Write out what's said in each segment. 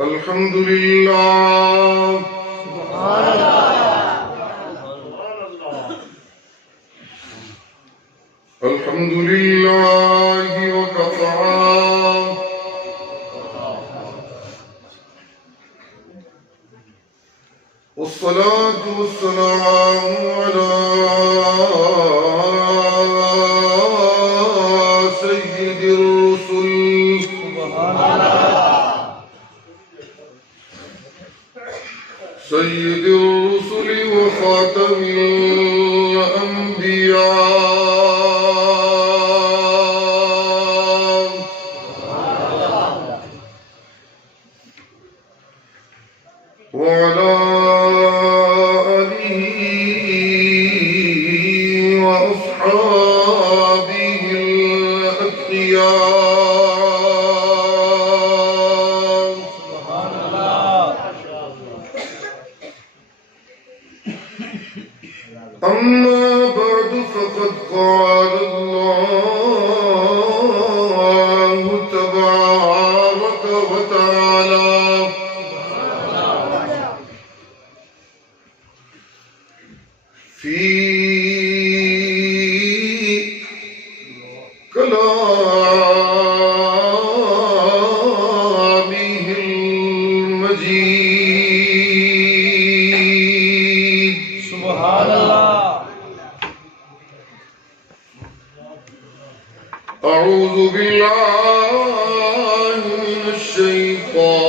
الحمد لله سبحان اللہ الحمد لله وكفى والصلاة والسلام على سيد الرسل سبحان اللہ سيد الرسل وخاتم الأنبياء وعلى آله وأصحابه الأتقياء سبحان اللہ أما بعد فقد قال الله تبارك وتعالى في كلامه المجيد سبحان اللہ أعوذ بالله من الشيطان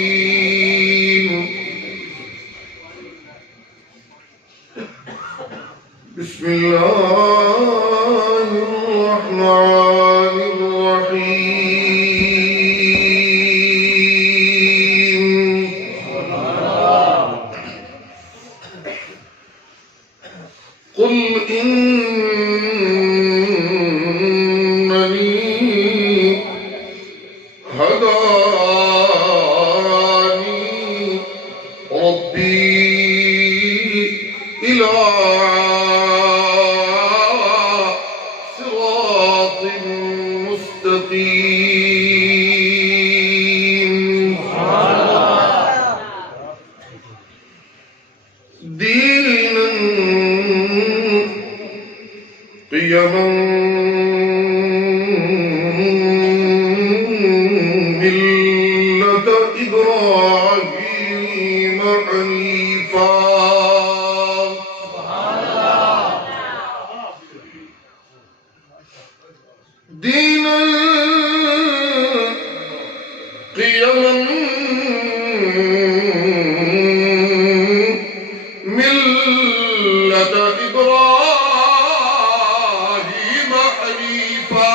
الرجيم بسم الله الرحمن الرحيم قل إنني هداني ربي إلى صراط مستقيم دينا قيما ملة إبراهيم حنيفا دينا قيما ملة إبراهيم حنيفا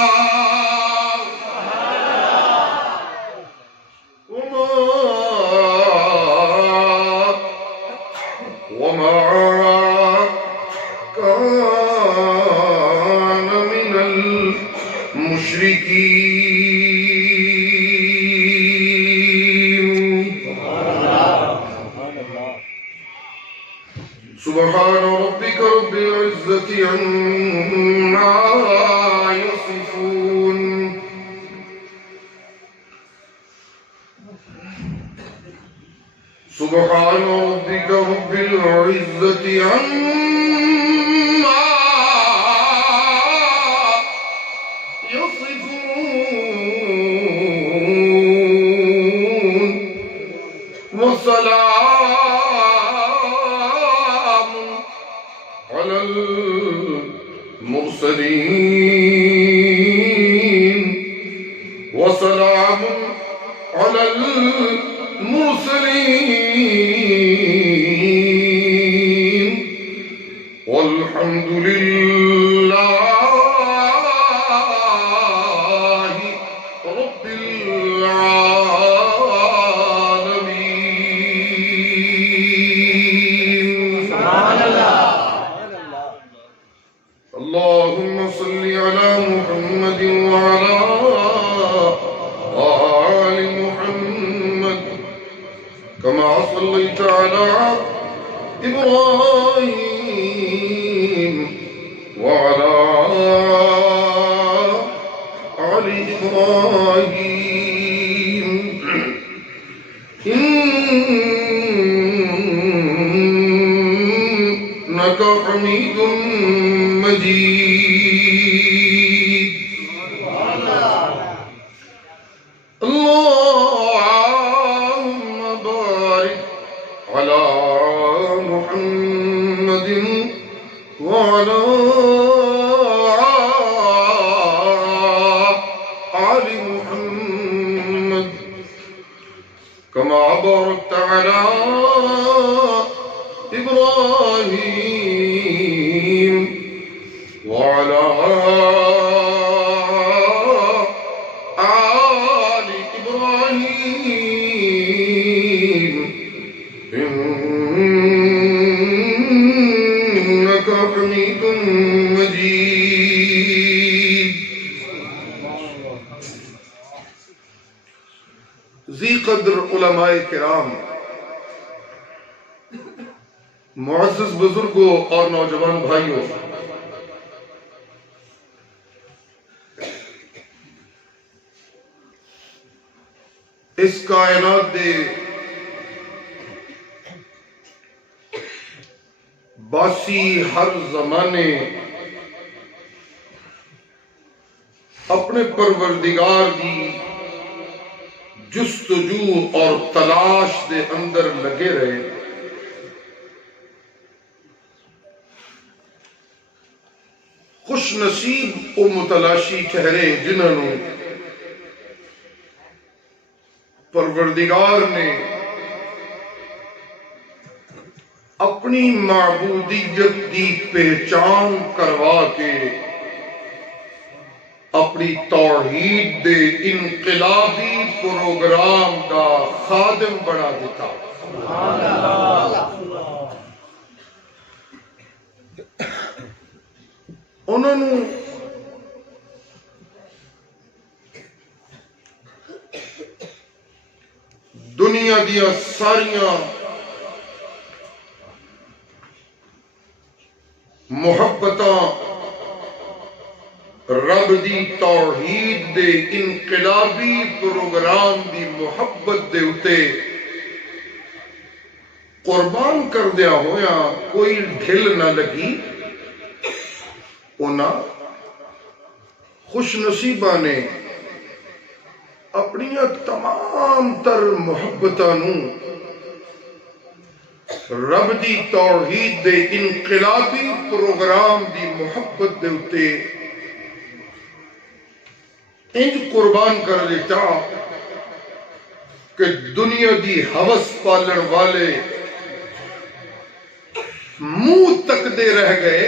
وما كان من المشركين سبحان ربك رب العزة عما يصفون سبحان ربك رب العزة عما يصفون وسلام على المرسلين وسلام على المرسلين والحمد لله رب العالمين سبحان اللہ اللهم صل على محمد وعلى آل محمد كما صليت على إبراهيم وعلى آل إبراهيم إنك حميد مجيد اللهم بارك على محمد وعلى آل محمد كما باركت على إبراهيم وعلى آل إبراهيم إنك حميد مجيد. ذی قدر علماء کرام، معزز بزرگوں اور نوجوان بھائیوں، اس کائنات دے باسی ہر زمانے اپنے پروردگار دی جستجو اور تلاش دے اندر لگے رہے. خوش نصیب او متلاشی ٹھہرے جنہوں نے پروردگار نے اپنی معبودیت دی پہچان کروا کے اپنی توحید دے انقلابی پروگرام دا خادم بنا دیتا. انہوں نے دنیا دیا ساریاں محبتاں رب دی توحید دے انقلابی پروگرام دی محبت دے اتے قربان کر دیا ہویا کوئی ڈھل نہ لگی. انہاں خوش نصیبہ نے اپنی تمام تر محبتاں نوں رب دی توحید دے انقلابی پروگرام دی محبت دے اتے انج قربان کر دیتا کہ دنیا دی ہوس پالن والے منہ تک دے رہ گئے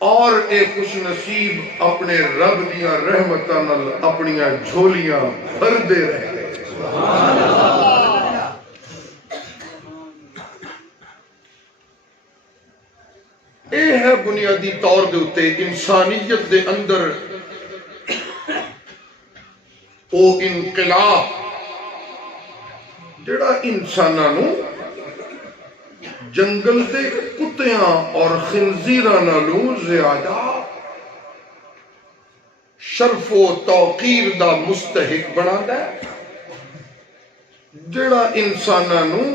اور اے خوش نصیب اپنے رب دیاں رحمتاں نال اپنیاں جھولیاں بھر دے رہ گئے. سبحان اللہ. اے ہے بنیادی طور دے اتے انسانیت دے اندر او انقلاب جڑا انساناں نوں جنگل دے کتیاں اور خنزیراں نالوں زیادہ شرف و توقیر دا مستحق بناتا ہے، جڑا انساناں نوں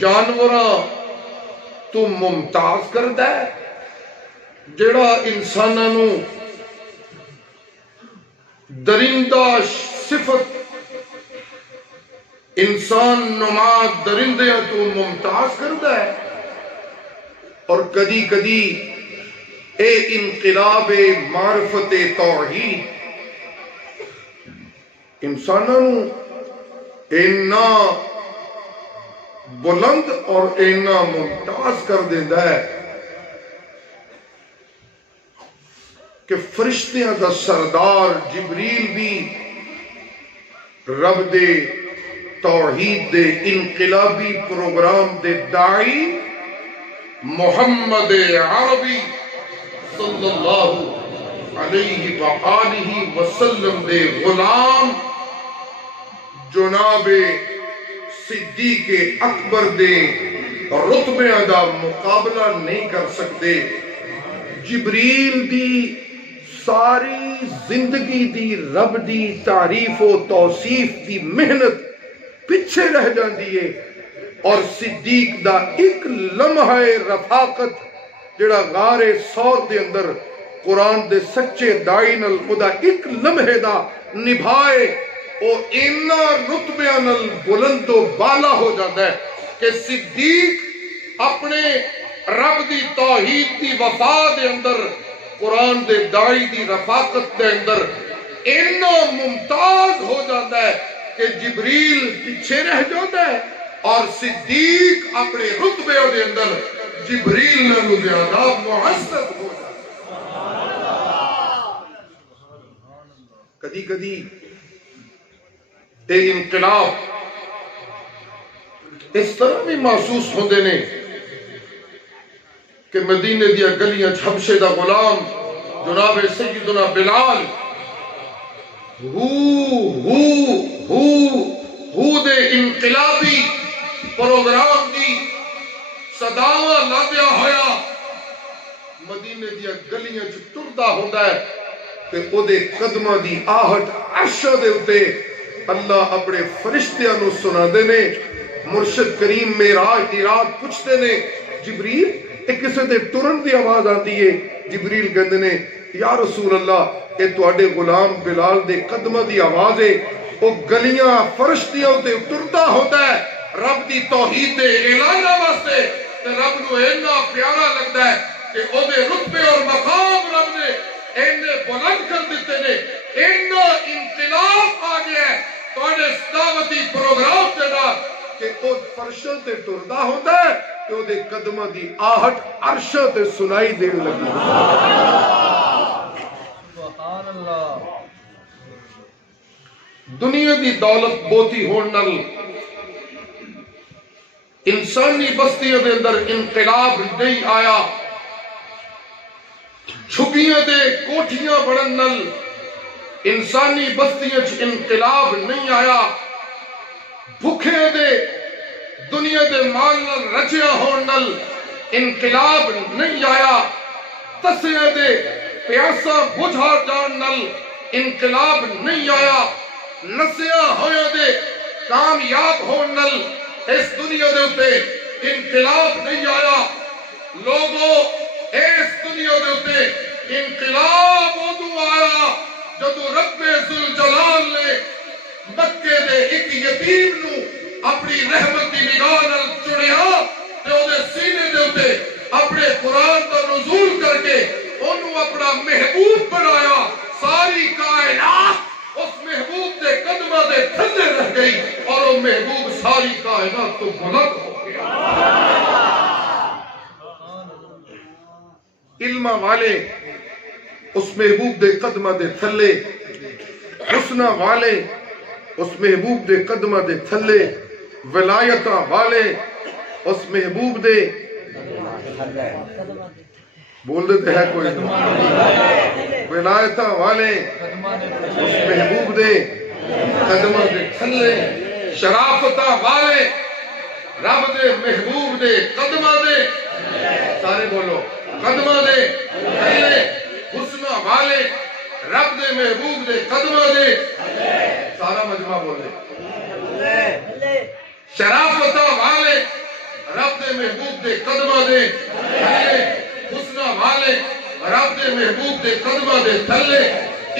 جانوراں تو ممتاز کرتا ہے، جڑا انساناں نوں درندہ صفت انسان نما درندیاں تو ممتاز کرتا ہے، اور کدی کدی اے انقلاب معرفت توحید انساناں نوں اینا بلند اور اینا ممتاز کر دیندہ ہے کہ فرشتیاں دا سردار جبریل بھی رب دے توحید دے انقلابی پروگرام دے داعی محمد عربی صلی اللہ علیہ وآلہ وسلم دے غلام جناب صدیق اکبر دے رتبے دا مقابلہ نہیں کر سکتے. جبریل دی ساری زندگی دی رب دی تعریف و توصیف دی محنت پیچھے رہ جاندی ہے، اور صدیق دا ایک لمحہ رفاقت جڑا غار ثور دے اندر قرآن دے سچے دائی نال خدا ایک لمحے دا نبھائے، او اینا رتبے نال بلند و بالا ہو جاتا ہے کہ صدیق اپنے رب دی توحید دی وفا دے اندر قرآن دے دائی دی رفاقت دے اندر اینا ممتاز ہو جاتا ہے کہ جبریل پیچھے رہ جاتا ہے، اور صدیق اپنے رتبے دے اندر جبریل نالوں زیادہ معزز ہو جاتا ہے۔ کدی کدی یہ انقلاب اس طرح بھی محسوس ہوندے نے کہ مدینے دیا گلیاں حبشے دا غلام جناب سیدنا بلال ہو دے انقلابی پروگرام دی صداواں لادیا ہویا مدینے دیا گلیاں ٹردا ہوندا ہے تے او دے قدماں دی آہٹ عرش دے اتے اللہ اپنے فرشتیاں نو سناندے نے۔ مرشد کریم معراج دی رات پوچھتے نے جبریل ایک کسے دے ٹرن دی آواز آتی ہے، جبریل کہندے نے یا رسول اللہ اے تواڈے غلام بلال دے قدماں دی آواز ہے، او گلیاں فرشتیاں تے ٹردا ہوندا ہے رب دی توحید دے اعلان واسطے، تے رب نو اینا پیارا لگدا ہے کہ او دے رتبے اور مقام رب نے اینے بلند کر دیتے نے، اینا انقلاب آ گیا ہے تواڈے دعوتی پروگرام دے نال کہ او فرشوں تے ٹردا ہوندا ہے کہ او دے قدماں دی آہٹ عرش تے سنائی دین لگی۔ سبحان اللہ۔ دنیا دی دولت بوتی ہون نال انسانی بستیاں دے اندر انقلاب نہیں آیا، چھپیاں دے کوٹھیاں بڑھن نال انسانی بستیاں چ انقلاب نہیں آیا، بھوکے دے دنیا دے مال نال رچیا ہون نال انقلاب نہیں آیا، تسیاں دے پیاسا بجھا جان نال انقلاب نہیں آیا، نسیاں ہویا دے کامیاب ہون نال اس دنیا دے اتے انقلاب نہیں آیا۔ لوگوں اس دنیا دے اتے انقلاب ادو آیا جدو رب ذوالجلال نے مکے دے ایک یتیم نو اپنی رحمت دی نگاہ نال چڑیا تے او دے سینے دے اتے اپنے قرآن دا نزول کر کے انہوں اپنا محبوب بنایا، ساری کائنات اس محبوب دے قدمہ دے تھلے رہ گئی اور وہ محبوب ساری کائنات تو بلند ہو گیا۔ علمہ والے اس محبوب دے قدمہ دے تھلے، حسنہ والے اس محبوب دے قدمہ دے تھلے، ولایتہ والے اس محبوب دے بول دیتے ہیں کوئی ولایتہ والے اس محبوب دے قدمہ دے تھلے، شرافتہ والے رب دے محبوب دے قدمہ دے، سارے بولو قدمہ دے تھلے، حسنہ والے رب دے محبوب دے قدمہ دے، سارا مجمع بولے شرافتہ والے رب دے محبوب دے قدمہ دے تھلے، حسنہ والے رب دے محبوب دے قدمہ دے تھلے،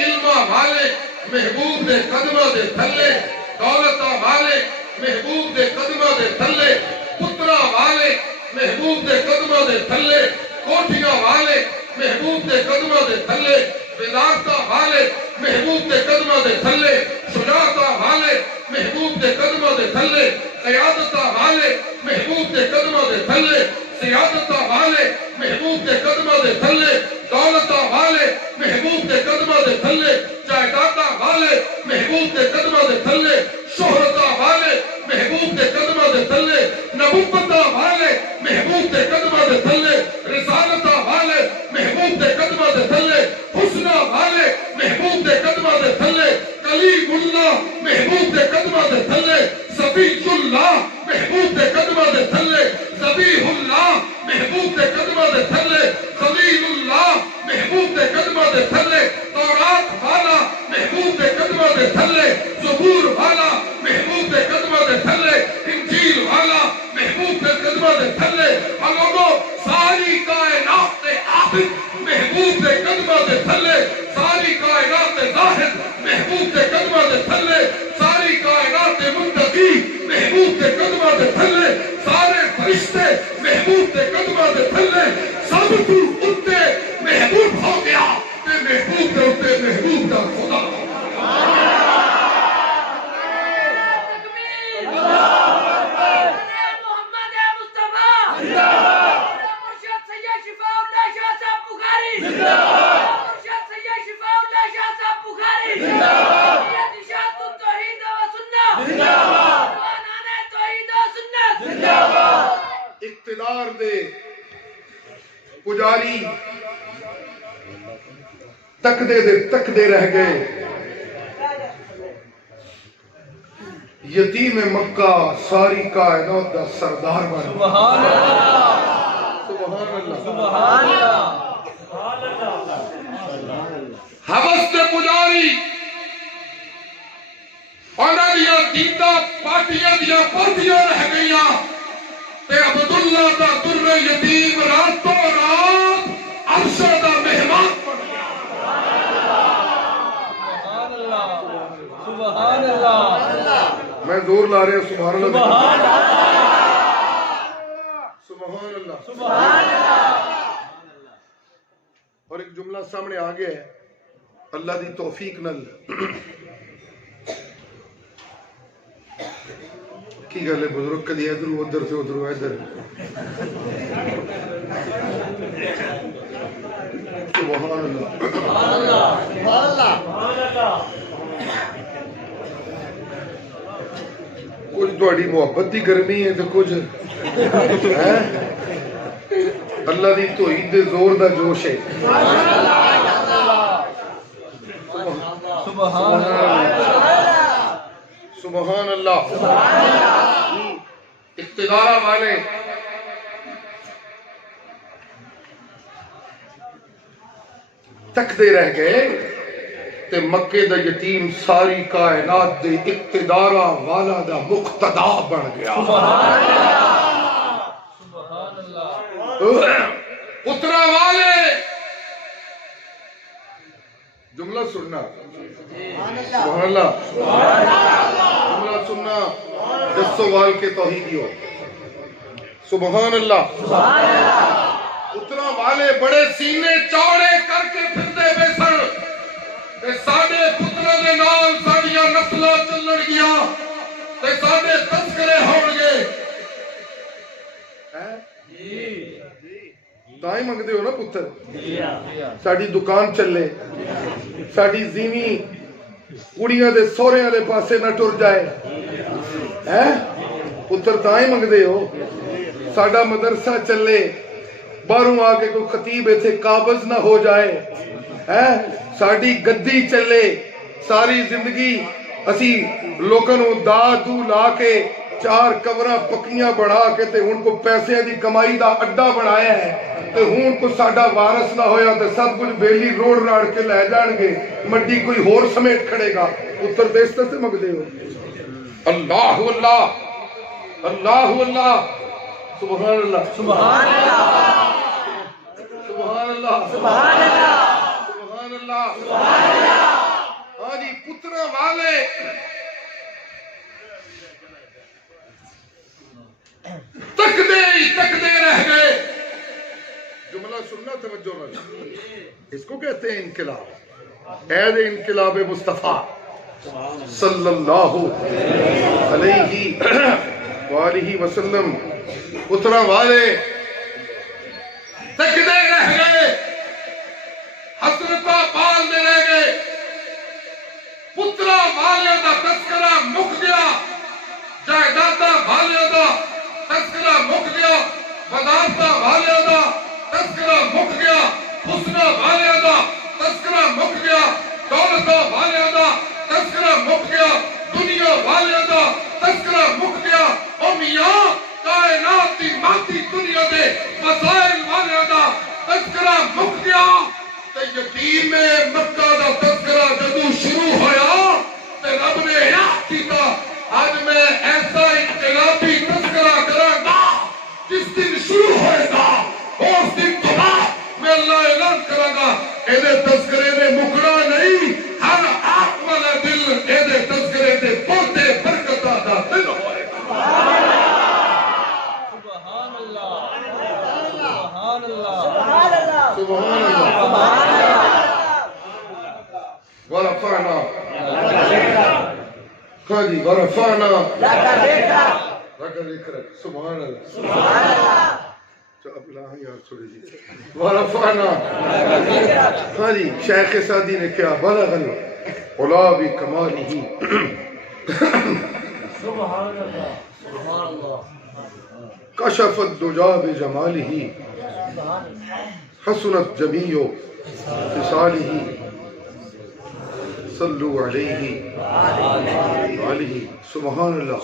علمہ والے محبوب دے قدمہ دے تھلے، دولتہ والے محبوب دے قدمہ دے تھلے، پترہ والے محبوب دے قدمہ دے تھلے، کوٹھیاں والے محبوب دے قدمہ دے تھلے، ولایتہ والے محبوب دے قدمہ دے تھلے، شجاعتہ والے محبوب دے قدمہ دے تھلے، قیادتہ والے محبوب دے قدمہ دے تھلے، سیادتہ والے محبوب دے قدمہ دے تھلے، دولتہ والے محبوب دے قدمہ دے تھلے، جائیدادہ والے محبوب دے قدمہ دے تھلے، شہرتہ والے محبوب دے قدمہ دے تھلے، نبوتہ والے محبوب دے قدمہ دے تھلے، رسالتہ والے محبوب دے قدمہ دے تھلے، حسنہ والے محبوب دے قدمہ دے تھلے، کلیم اللہ محبوب دے قدمہ دے تھلے، صفی اللہ محبوب دے قدمہ دے تھلے ذبیح اللہ محبوب دے قدمہ دے تھلے خلیل اللہ محبوب دے قدمہ دے تھلے تورات والا محبوب دے قدمہ دے تھلے زبور والا محبوب دے قدمہ دے تھلے انجیل والا محبوب دے قدمہ دے تھلے اور لوگوں ساری کائنات دے عابد محبوب دے قدمہ دے تھلے ساری کائنات دے زاہد محبوب دے قدمہ دے تھلے ساری کائنات دے منتقی محبوب دے قدمہ دے تھلے سارے فرشتے محبوب دے قدمہ دے تھلے سب تو اتے محبوب ہو گیا تے محبوب دے اتے محبوب دا خدا اقتدار دے پجاری تکدے رہ گئے یتیم مکہ ساری کائنات دا سردار بن سبحان اللہ سبحان اللہ حوث دے پجاری انہاں دیا دیدہ پارٹیاں دیا پارٹیاں رہ گئیاں تے عبداللہ دا در یتیم راتوں رات عرشہ دا مہمان بن گیا سبحان اللہ میں زور لا رہے سبحان اللہ سبحان اللہ سبحان اللہ اور ایک جملہ سامنے آگے ہے اللہ دی توفیق نل کی گل ہے بزرگ کدی ادھر ادھر سے ادھر ادھر سبحان اللہ سبحان اللہ کچھ تہاڈی محبت دی گرمی ہے تے کچھ اللہ دی توحید دے زور دا جوش ہے سبحان اللہ اقتدار والے تکدے رہ گئے تے مکے دا یتیم ساری کائنات دے اقتدار والا دا مقتدا بن گیا پترا والے جملہ سننا سبحان اللہ جملہ سننا جس سوال کے توحیدی ہو سبحان اللہ پترا والے بڑے سینے چوڑے کر کے پھرتے بے سن تے ساڈے پترا دے نال ساڈیاں نسلاں چلن گیا تے ساڈے تذکرے ہون گے تائیں منگدے ہو نا پتر ساڈی دکان چلے ساڈی زیوی کڑیاں دے سوہرے والے پاسے نہ ٹر جائے پتر تائیں منگدے ہو ساڈا مدرسہ چلے باہروں آ کے کوئی خطیب ایتھے قابض نہ ہو جائے ساڈی گدی چلے ساری زندگی اسی لوکاں نوں دا دو لا کے چار قبراں پکیاں بنا کے تے ہن کو پیسے دی کمائی دا اڈا بنایا ہے تے ہن کو ساڈا وارث نہ ہویا تے سب کچھ بیلی روڑ راڑ کے لے جان گے مڈی کوئی ہور سمیٹ کھڑے گا اتر دیس تے مگدے ہو اللہ اللہ اللہ اللہ سبحان اللہ سبحان اللہ سبحان اللہ سبحان اللہ سبحان اللہ سبحان اللہ ہاں جی پترا والے تکدے رہ گئے جملہ سننا توجہ نہ اس کو کہتے ہیں انقلاب عید انقلاب مصطفیٰ صلی اللہ علیہ وآلہ وسلم پترا والے تکدے رہ گئے حسرتہ پالنے رہ گئے پترا والے دا تذکرہ مک گیا جائیدادہ والے دا تذکرہ مک گیا وزارتہ والے دا تذکرہ مک گیا حسنہ والے دا تذکرہ مک گیا دولتہ والے دا تذکرہ مک گیا دنیا والے دا تذکرہ مک گیا اومیاء فتیم مکہ دا تذکرہ جدو شروع ہویا تے رب نے اعلان کیتا آج میں ایسا انقلابی تذکرہ کروں گا جس دن شروع ہوئے گا اس دن تو بعد میں اللہ اعلان کروں گا ایدے تذکرے نے مکڑا نہیں ہر آنکھ والا دل ایدے تذکرے دے پوتے برکتہ دا دل ہوئے گا سبحان اللہ سبحان اللہ سبحان اللہ ورفعنا ہاں جی ورفعنا لک ذکرک سبحان اللہ یار چھوڑی جی ورفعنا ہاں جی شیخ سعدی نے کیا بلغ العلا بکمالہ سبحان اللہ سبحان اللہ کشف الدجا بجمالہ حسنت جمیع خصالہ صلو علیہ علیہ سبحان اللہ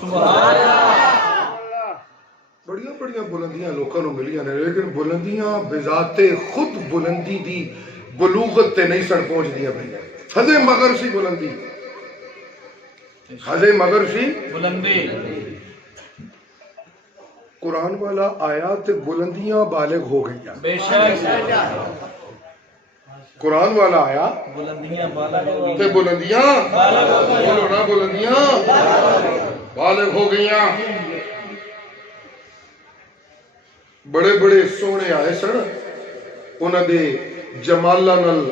بڑیاں بڑیاں بلندیاں لوکاں نوں ملیاں نے لیکن بلندیاں بذات خود بلندی دی بلوغت تے نہیں سن پہنچ دیاں بھائی حد مگر سی بلندی حد مگر سی بلندی قرآن والا آیا تے بلندیاں بالغ ہو گئیاں بے شک قرآن والا آیا بلندیاں بالغ ہو تے گئی بلندیاں بولو نا بلندیاں بالغ ہو گئیاں بڑے بڑے سونے آئے سن انہاں دے جمالہ نال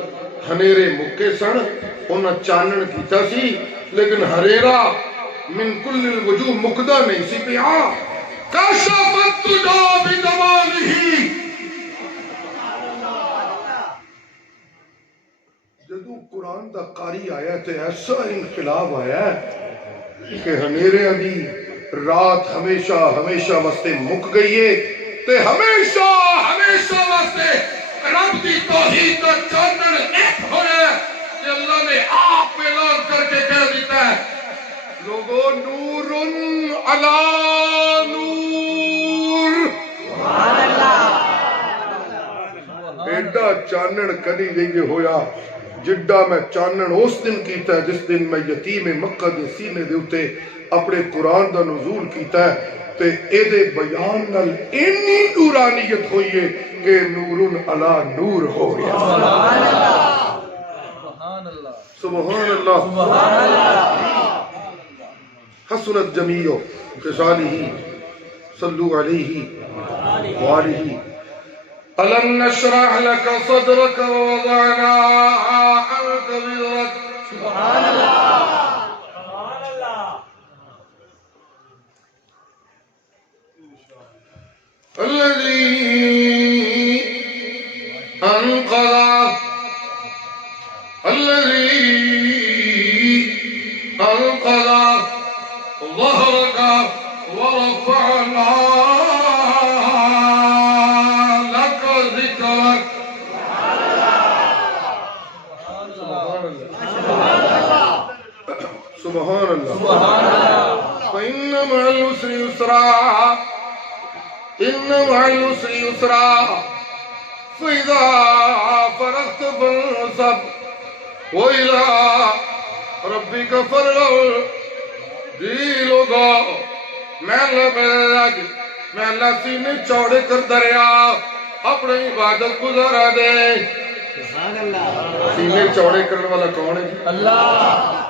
ہنیرے مکے سن انہاں چانن کیتا سی لیکن ہریرا من کل الوجوہ مکدہ نہیں سی پیا کشفت تجا بجمالہ جدو قرآن دا قاری آیا تے ایسا انقلاب آیا ہے کہ ہنیرے دی رات ہمیشہ ہمیشہ واسطے مک گئی ہے تے ہمیشہ ہمیشہ واسطے رب دی توحید کا چانن ایک ہویا ہے کہ اللہ نے آپ اعلان کر کے کہہ دیتا ہے لوگو نور علی نور سبحان اللہ ایڈا چانن کدی نہیں ہویا جڈا میں چانن اس دن کیتا ہے جس دن میں یتیم مکہ دے سینے دے اتے اپنے قرآن دا نزول کیتا ہے تے اے دے بیان نال انی نورانیت ہوئی ہے کہ نور علی نور ہو گیا سبحان اللہ سبحان اللہ سبحان اللہ حسنت جمیع خصالہ صلو علیہ وآلہ ألم نشرح لك صدرك ووضعنا عنك وزرك سبحان اللہ سبحان اللہ الذي أنقذ ظهرك ورفعنا لك ذكرك سبحان الله فإن مع العسر يسرا إن مع العسر يسرا فإذا فرغت فانصب وإلى ربك فارغب جی لوگو میں اللہ سینے چوڑے کر دریا اپنے عبادت گزارا دے سینے چوڑے کرنے والا کون ہے اللہ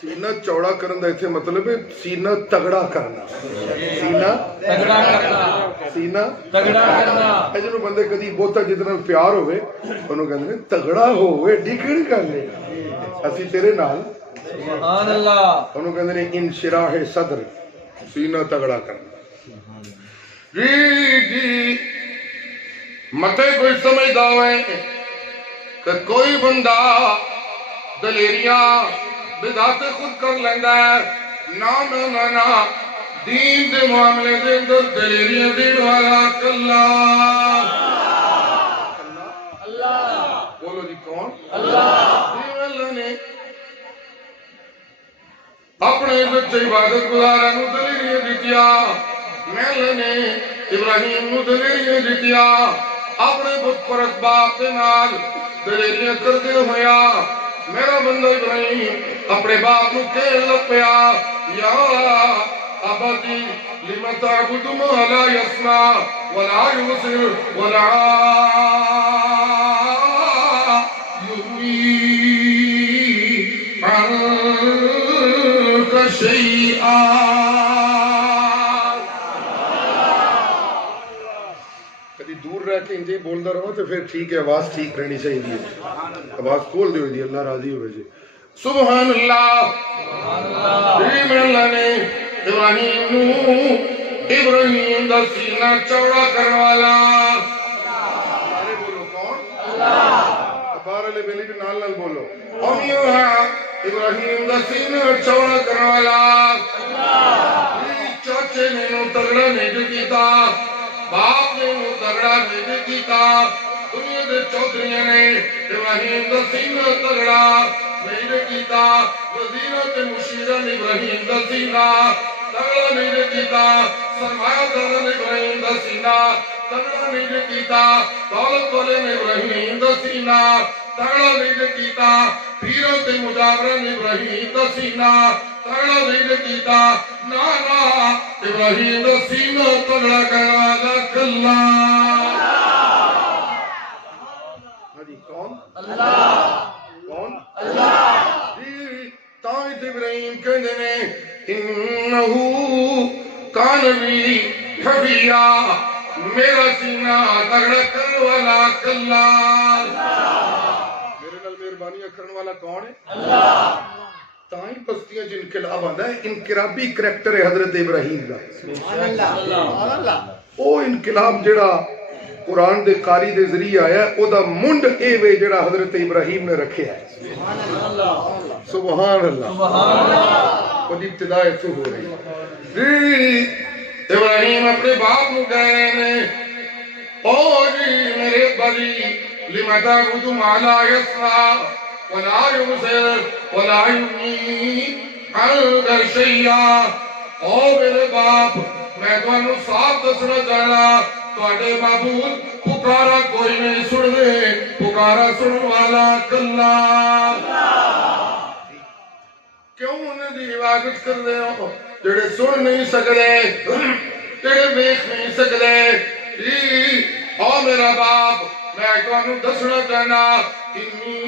سینہ چوڑا کرن دا ایتھے مطلب ہے سینہ تگڑا کرنا سینہ تگڑا کرنا سینہ تگڑا کرنا اے جنہوں بندے کدی بہتا جتنا پیار ہوئے انہوں کہتے ہیں تگڑا ہوئے ڈیکڑ کر لے اسی تیرے نال سبحان اللہ انہوں کہتے ہیں انشراح صدر سینہ تگڑا کرنا جی جی متے کوئی سمجھدا ہوئے کہ کوئی بندہ دلیریاں بذات خود کر لیندہ ہے نا نا نا نا دین دے معاملے دے اندر دلیریاں دین والا کلا اللہ بولو جی کون اللہ جی اللہ نے اپنے عزت سے عبادت گزارا نو دلیریاں دیتیا میں اللہ نے ابراہیم نو دلیریاں دیتیا اپنے بت پرست باپ کے نال دلیریاں کردے ہویا میرا بندہ ابراہیم اپنے باپ نو کہن لگ پیا یا ابتی لم تعبد ما لا يسمع ولا يبصر ولا يغني عنك شيئا. کدی دور رہ کے انجے بولدا رہو تو پھر ٹھیک ہے آواز ٹھیک رہنی چاہیے آواز کھول دیو جی اللہ راضی ہوئے جی. سبحان اللہ اللہ نے ابراہیم دا سینہ چوڑا کرنے والا سارے بولو کون اللہ بار والے بیلی بھی نال نال بولو ابراہیم دا سینہ چوڑا کرنے والا چاچے نے نو تگڑا نہیں کیتا باپ نے نو تگڑا نہیں کیتا دنیا دے چودھریاں نے ابراہیم دا سینہ تگڑا نہیں کیتا وزیرہ تے مشیرہ نے ابراہیم دا سینہ تگڑا نہیں کیتا سرمایہ دارہ نے ابراہیم دا سینہ تگڑا نہیں کیتا دولت والے نے ابراہیم دا سینہ تگڑا نہیں کیتا پیروں تے مجاورہ نے ابراہیم دا سینہ تگڑا نہیں کیتا نا ابراہیم دا سینہ تگڑا کروا دا کلا. کون اللہ کون اللہ جی تائت ابراہیم کہندے نے انہو کان بی حفیہ میرا سینہ تگڑا کرنے والا کلا. میرے نال مہربانیاں کرنے والا کون ہے اللہ. تائیں بستیاں جن انقلاب آندا ہے انقلابی کریکٹر ہے حضرت ابراہیم دا سبحان اللہ. او انقلاب جڑا قرآن دے قاری دے ذریعے آیا ہے او دا منڈ اے وے جڑا حضرت ابراہیم نے رکھے ہے سبحان اللہ سبحان اللہ. وہ ابتدا ایسو ہو رہی ابراہیم اپنے باپ کو کہہ رہے ہیں او جی میرے بلی لم تعبد ما لا يسمع ولا يبصر ولا يغني عنك شيئا. او میرے باپ میں تمہیں صاف دسنا چاہنا تواڈے معبود پکارا کوئی نہیں سن دے پکارا سنن والا کلا. کیوں انہیں دی عبادت کر دے ہو جڑے سن نہیں سکدے جڑے ویکھ نہیں سکدے. او میرا باپ میں تانوں دسنا چاہنا انی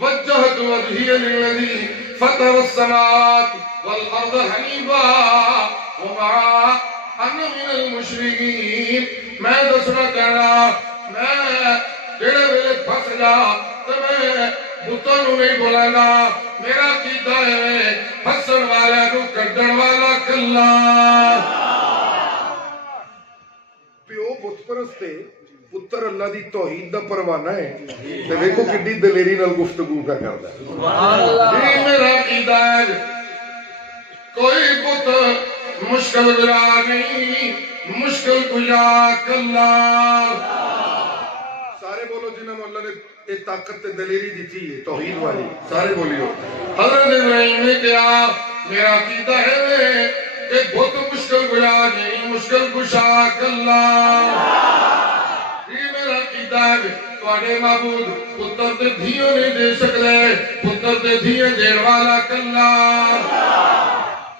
وجہت وجہی للذی فطر السماوات والارض حنیفا وما انا من المشرکین. میں دسنا چاہنا میں جڑے ویلے پھس جا تے میں بتاں نوں نہیں بلانا میرا عقیدہ ہے پھسن والا نوں کڈن والا کلا. پیو بت پرست ہے پتر اللہ دی توحید دا پروانہ ہے تے دیکھو کڈی دلیری نال گفتگو کا کردا ہے سبحان اللہ. یہ میرا عقیدہ ہے کوئی بت مشکل بلا نہیں مشکل کجا کلا. سارے بولو جنہوں نے اللہ نے یہ طاقت تے دلیری دیتی ہے توحید والی سارے بولیو. حضرت ابراہیم نے کہا میرا عقیدہ ہے کہ بت مشکل کجا نہیں مشکل کجا کلا. یہ میرا عقیدہ ہے تواڈے معبود پتر تے دھیوں نہیں دے سکدے پتر تے دھیاں دین والا کلا.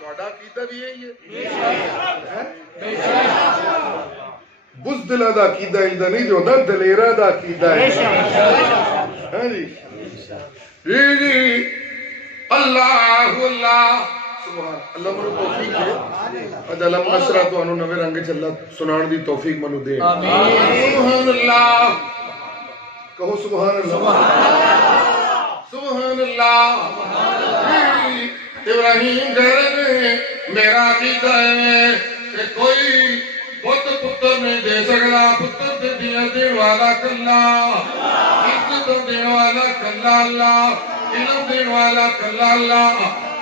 تہاڈا عقیدہ بھی یہی ہے بزدلہ دا عقیدہ ایدہ نہیں جو دا دلیرہ دا عقیدہ ہے. ہاں جی جی اللہ اللہ سبحان اللہ منو توفیق دے اج علم نشرہ تو انہوں نوے رنگ چلا سنان دی توفیق منو دے سبحان اللہ کہو سبحان اللہ سبحان اللہ. ابراہیم کہہ رہے ہیں میرا عقیدہ ہے کہ کوئی بت پتر نہیں دے سکتا پتر تے دیا دین والا کلا عزت دین والا کلا اللہ علم دین والا کلا اللہ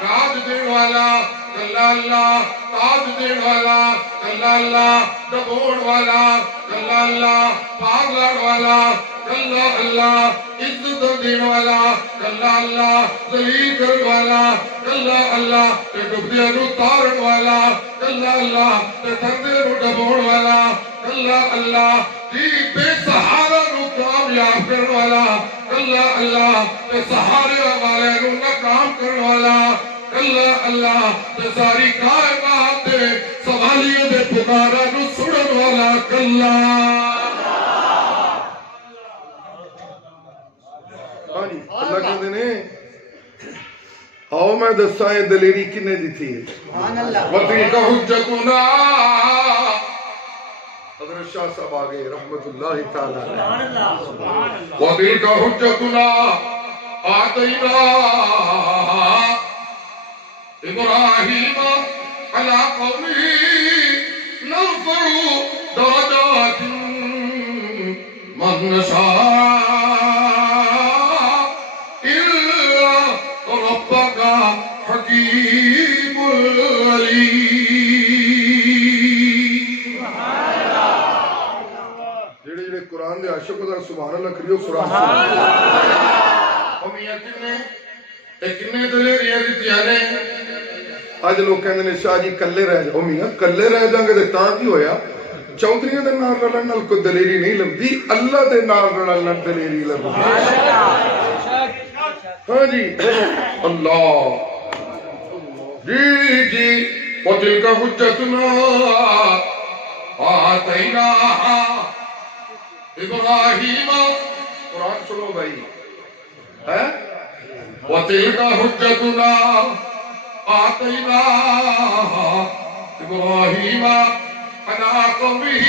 راج دین والا کلا اللہ تاج دین والا کلا اللہ دبوڑ والا کلا اللہ پاگ لاڑ والا کلا اللہ عزت دین والا کلا اللہ ذلیل کرن والا کلا اللہ تے ڈبدیاں نو تارن والا کلا اللہ تے تھردے نو ڈبوڑ والا کلا اللہ جی بے سہارا نو کامیاب کرن والا کلا اللہ تے سہارے والے نو ناکام کرن والا کلا اللہ تے ساری کائنات دے سوالیوں دے پکارا نو سنن والا کلا ہاں جی اللہ کہتے نے آؤ میں دساں یہ دلیری کنے دی تھی وَتِلْكَ حُجَّتُنَا حضرت شاہ صاحب آگئے رحمت اللہ تعالیٰ وَتِلْكَ حُجَّتُنَا آتَيْنَاهَا إِبْرَاهِيمَ عَلَىٰ قَوْمِهِ نَرْفَعُ دَرَجَاتٍ مَنْ نَشَاءُ إِلَّا رَبَّكَ حَكِيمٌ عَلِيمٌ جڑے جڑے قرآن دے عاشق ذرا سبحان اللہ کریو قرآن میاں کنے دلیریاں دتیاں نے اج لوگ کہندے نے شاہ جی کلے رہ جاؤ میاں کلے رہ جاؤ گے تے تاں کی ہویا چودھریاں دے نال رلن نال کوئی دلیری نہیں لبدی اللہ دے نال رلن نال دلیری لبدی ہاں جی اللہ جی جی وَتِلْكَ حُجَّتُنَا آتَيْنَاهَا إِبْرَاهِيمَ قرآن سنو بھائی وَتِلْكَ حُجَّتُنَا آتَيْنَاهَا إِبْرَاهِيمَ عَلَىٰ قَوْمِهِ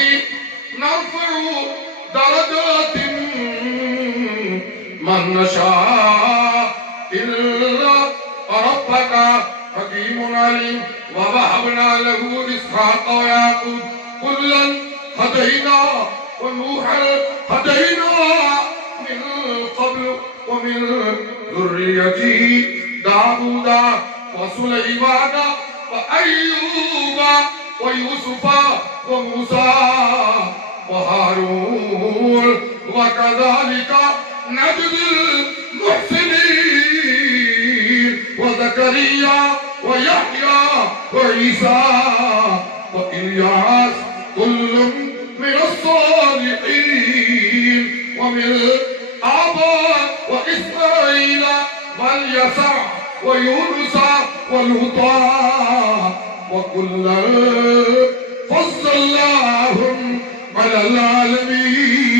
نَرْفَعُ دَرَجَاتٍ مَنْ نَشَاءُ إِلَّا رَبَّكَ حَكِيمٌ عَلِيمٌ وَوَهَبْنَا لَهُ إِسْحَاقَ وَيَعْقُوبَ كُلًّا هَدَيْنَا وَنُوحًا هَدَيْنَا مِن قَبْلُ وَمِن ذُرِّيَّتِهِ دَاوُودَ وَسُلَيْمَانَ وَأَيُّوبَ وَيُوسُفَ وَمُوسَى وَهَارُونَ وَكَذَلِكَ نَجْزِي الْمُحْسِنِينَ وَزَكَرِيَّا وَيَحْيَى وَعِيسَى وَإِلْيَاسَ كُلٌّ مِّنَ الصَّالِحِينَ وَمِنْ آبَاءِ وَإِسْمَاعِيلَ وَالْيَسَعَ وَيُونُسَ وَلُوطًا وَكُلًّا فَضَّلْنَاهُمْ عَلَى الْعَالَمِينَ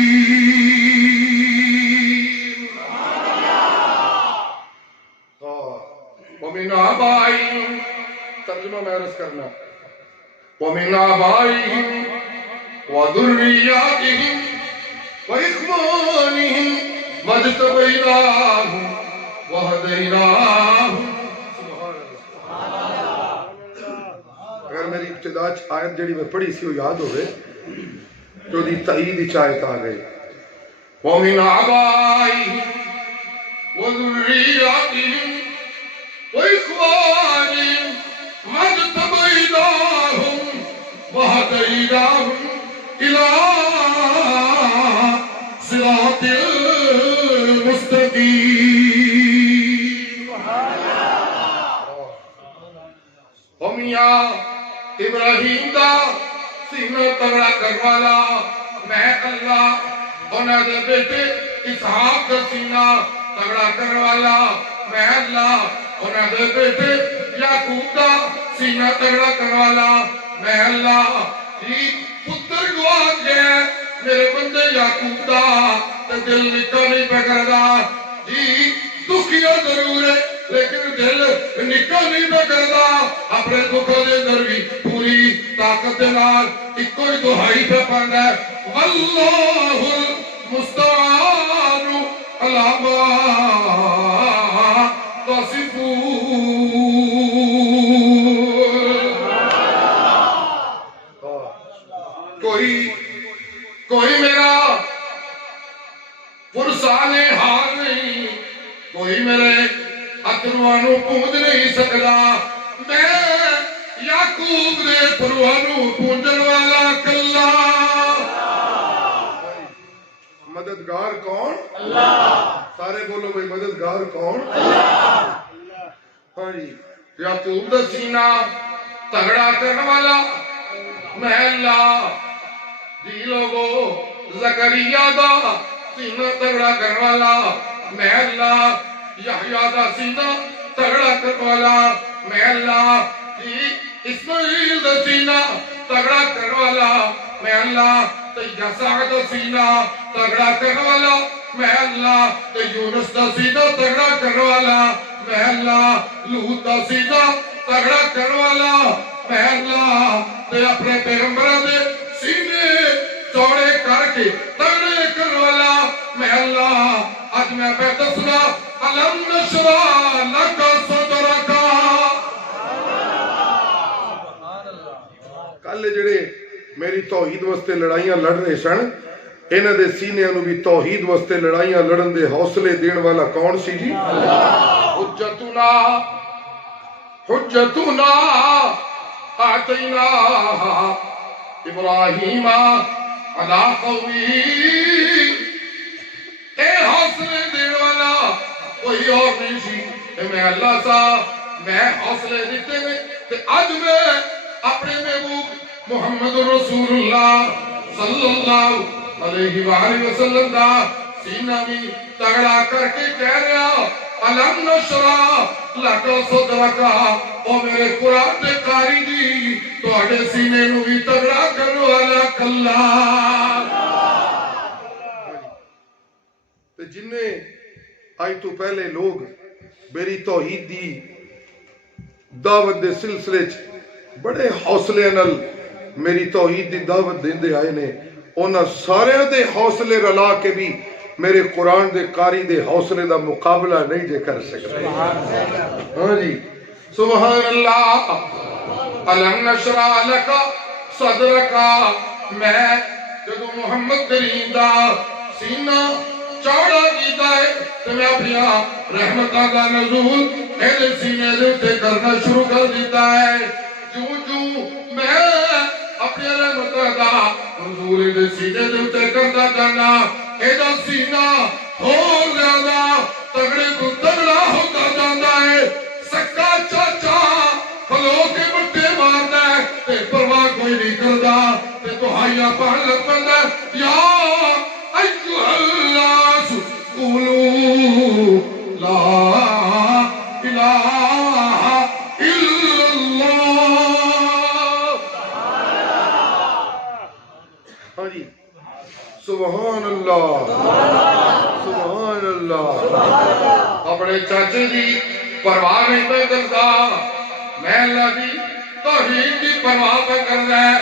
ومن آبائهم ترجمہ میں عرض کرنا وَمِنْ آبَائِهِمْ وَذُرِّيَّاتِهِمْ وَإِخْوَانِهِمْ وَاجْتَبَيْنَاهُمْ وَهَدَيْنَاهُمْ اگر میری ابتدا آیت جڑی میں پڑھی سی وہ یاد ہوئے جو دی تائید آیت آ گئی وَمِنْ آبَائِهِمْ وَذُرِّيَّاتِهِمْ وَإِخْوَانِهِمْ وَاجْتَبَيْنَاهُمْ وَهَدَيْنَاهُمْ إِلَىٰ صِرَاطٍ مُسْتَقِيمٍ میاں ابراہیم دا سینہ تگڑا کروالا میں اللہ انہاں دے بیٹے اسحاق دا سینہ تگڑا کروالا میں اللہ انہاں دے بیٹے یعقوب دا سینہ تگڑا کروالا میں اللہ جی پتر دعا گیا میرے بندے یعقوب دا تے دل نکا نہیں پہ کردا جی دکھیا ضرور ہے لیکن دل نکا نہیں پہ کردا اپنے دکھوں دے اندر بھی پوری طاقت دے نال اکو ہی دہائی پہ پاندا ہے واللہ المستعان علی ما تصفون کوئی میرا فرسان حال نہیں کوئی میرے اتروانو پونج نہیں سکدا میں یعقوب دے پروانو پونجن والا کلا مددگار کون اللہ سارے بولو بھئی مددگار کون اللہ ہاں جی یعقوب دا سینہ تگڑا کرنے والا میں اللہ جی لوگو زکریہ دا سینہ تگڑا کرنے والا میں اللہ یحییٰ دا سینہ تگڑا کرنے والا میں اللہ اسماعیل دا سینہ تگڑا کرنے والا میں اللہ یسع دا سینہ تگڑا کرنے والا میں اللہ یونس دا سینہ تگڑا کرنے والا میں اللہ لوط دا سینہ تگڑا کرنے والا میں اللہ تے اپنے پیغمبروں دے سینے چوڑے کر کے تگڑے کرنے والا میں اللہ آج میں پہ دسنا الم نشرح لک صدرک کل جڑے میری توحید واسطے لڑائیاں لڑ رہے سن انہاں دے سینیاں نو بھی توحید واسطے لڑائیاں لڑن دے حوصلے دین والا کون سی جی؟ حجتنا آتینا ابراہیم علی قومی اے حوصلے دین والا کوئی اور نہیں سی اے میں اللہ سا میں حوصلے دیتے میں تے آج میں اپنے محبوب محمد رسول اللہ صلی اللہ علیہ وآلہ وسلم دا سینہ بھی تگڑا کر کے کہہ رہا الم نشرح لک صدرک او میرے قرآن دے قاری دی تواڈے سینے نو بھی تگڑا کرنے والا کلا تے جننے آج تو پہلے لوگ میری توحید دی دعوت دے سلسلے چ بڑے حوصلے نال میری توحید دی دعوت دیندے آئے نے انہاں سارے دے حوصلے رلا کے بھی میرے قرآن دے قاری دے حوصلے دا مقابلہ نہیں جے کر سکتے ہاں جی سبحان اللہ الم نشرح لک صدرک میں جدو محمد کریم دا سینہ چوڑا کیتا ہے تو میں اپنی رحمتہ دا نزول میرے سینے دے تے کرنا شروع کر دیتا ہے جو میں اپنی رحمتہ دا نزول دے سینے دے تے کرتا جانا ایدہ سینہ اور زیادہ تگڑے کو تگڑا ہوتا جانا ہے سکا چاچا پھلوں کے بٹے مارنا ہے تے پرواہ کوئی نہیں کردا تے دعائیاں پڑھ لگ پڑھنا یا ایوہ الناس قولوا لا الہ الا اللہ ہاں جی سبحان اللہ سبحان اللہ اپنے چاچے دی پرواہ نہیں پہ کرتا میں اللہ دی توحید دی پرواہ پہ کرنا ہے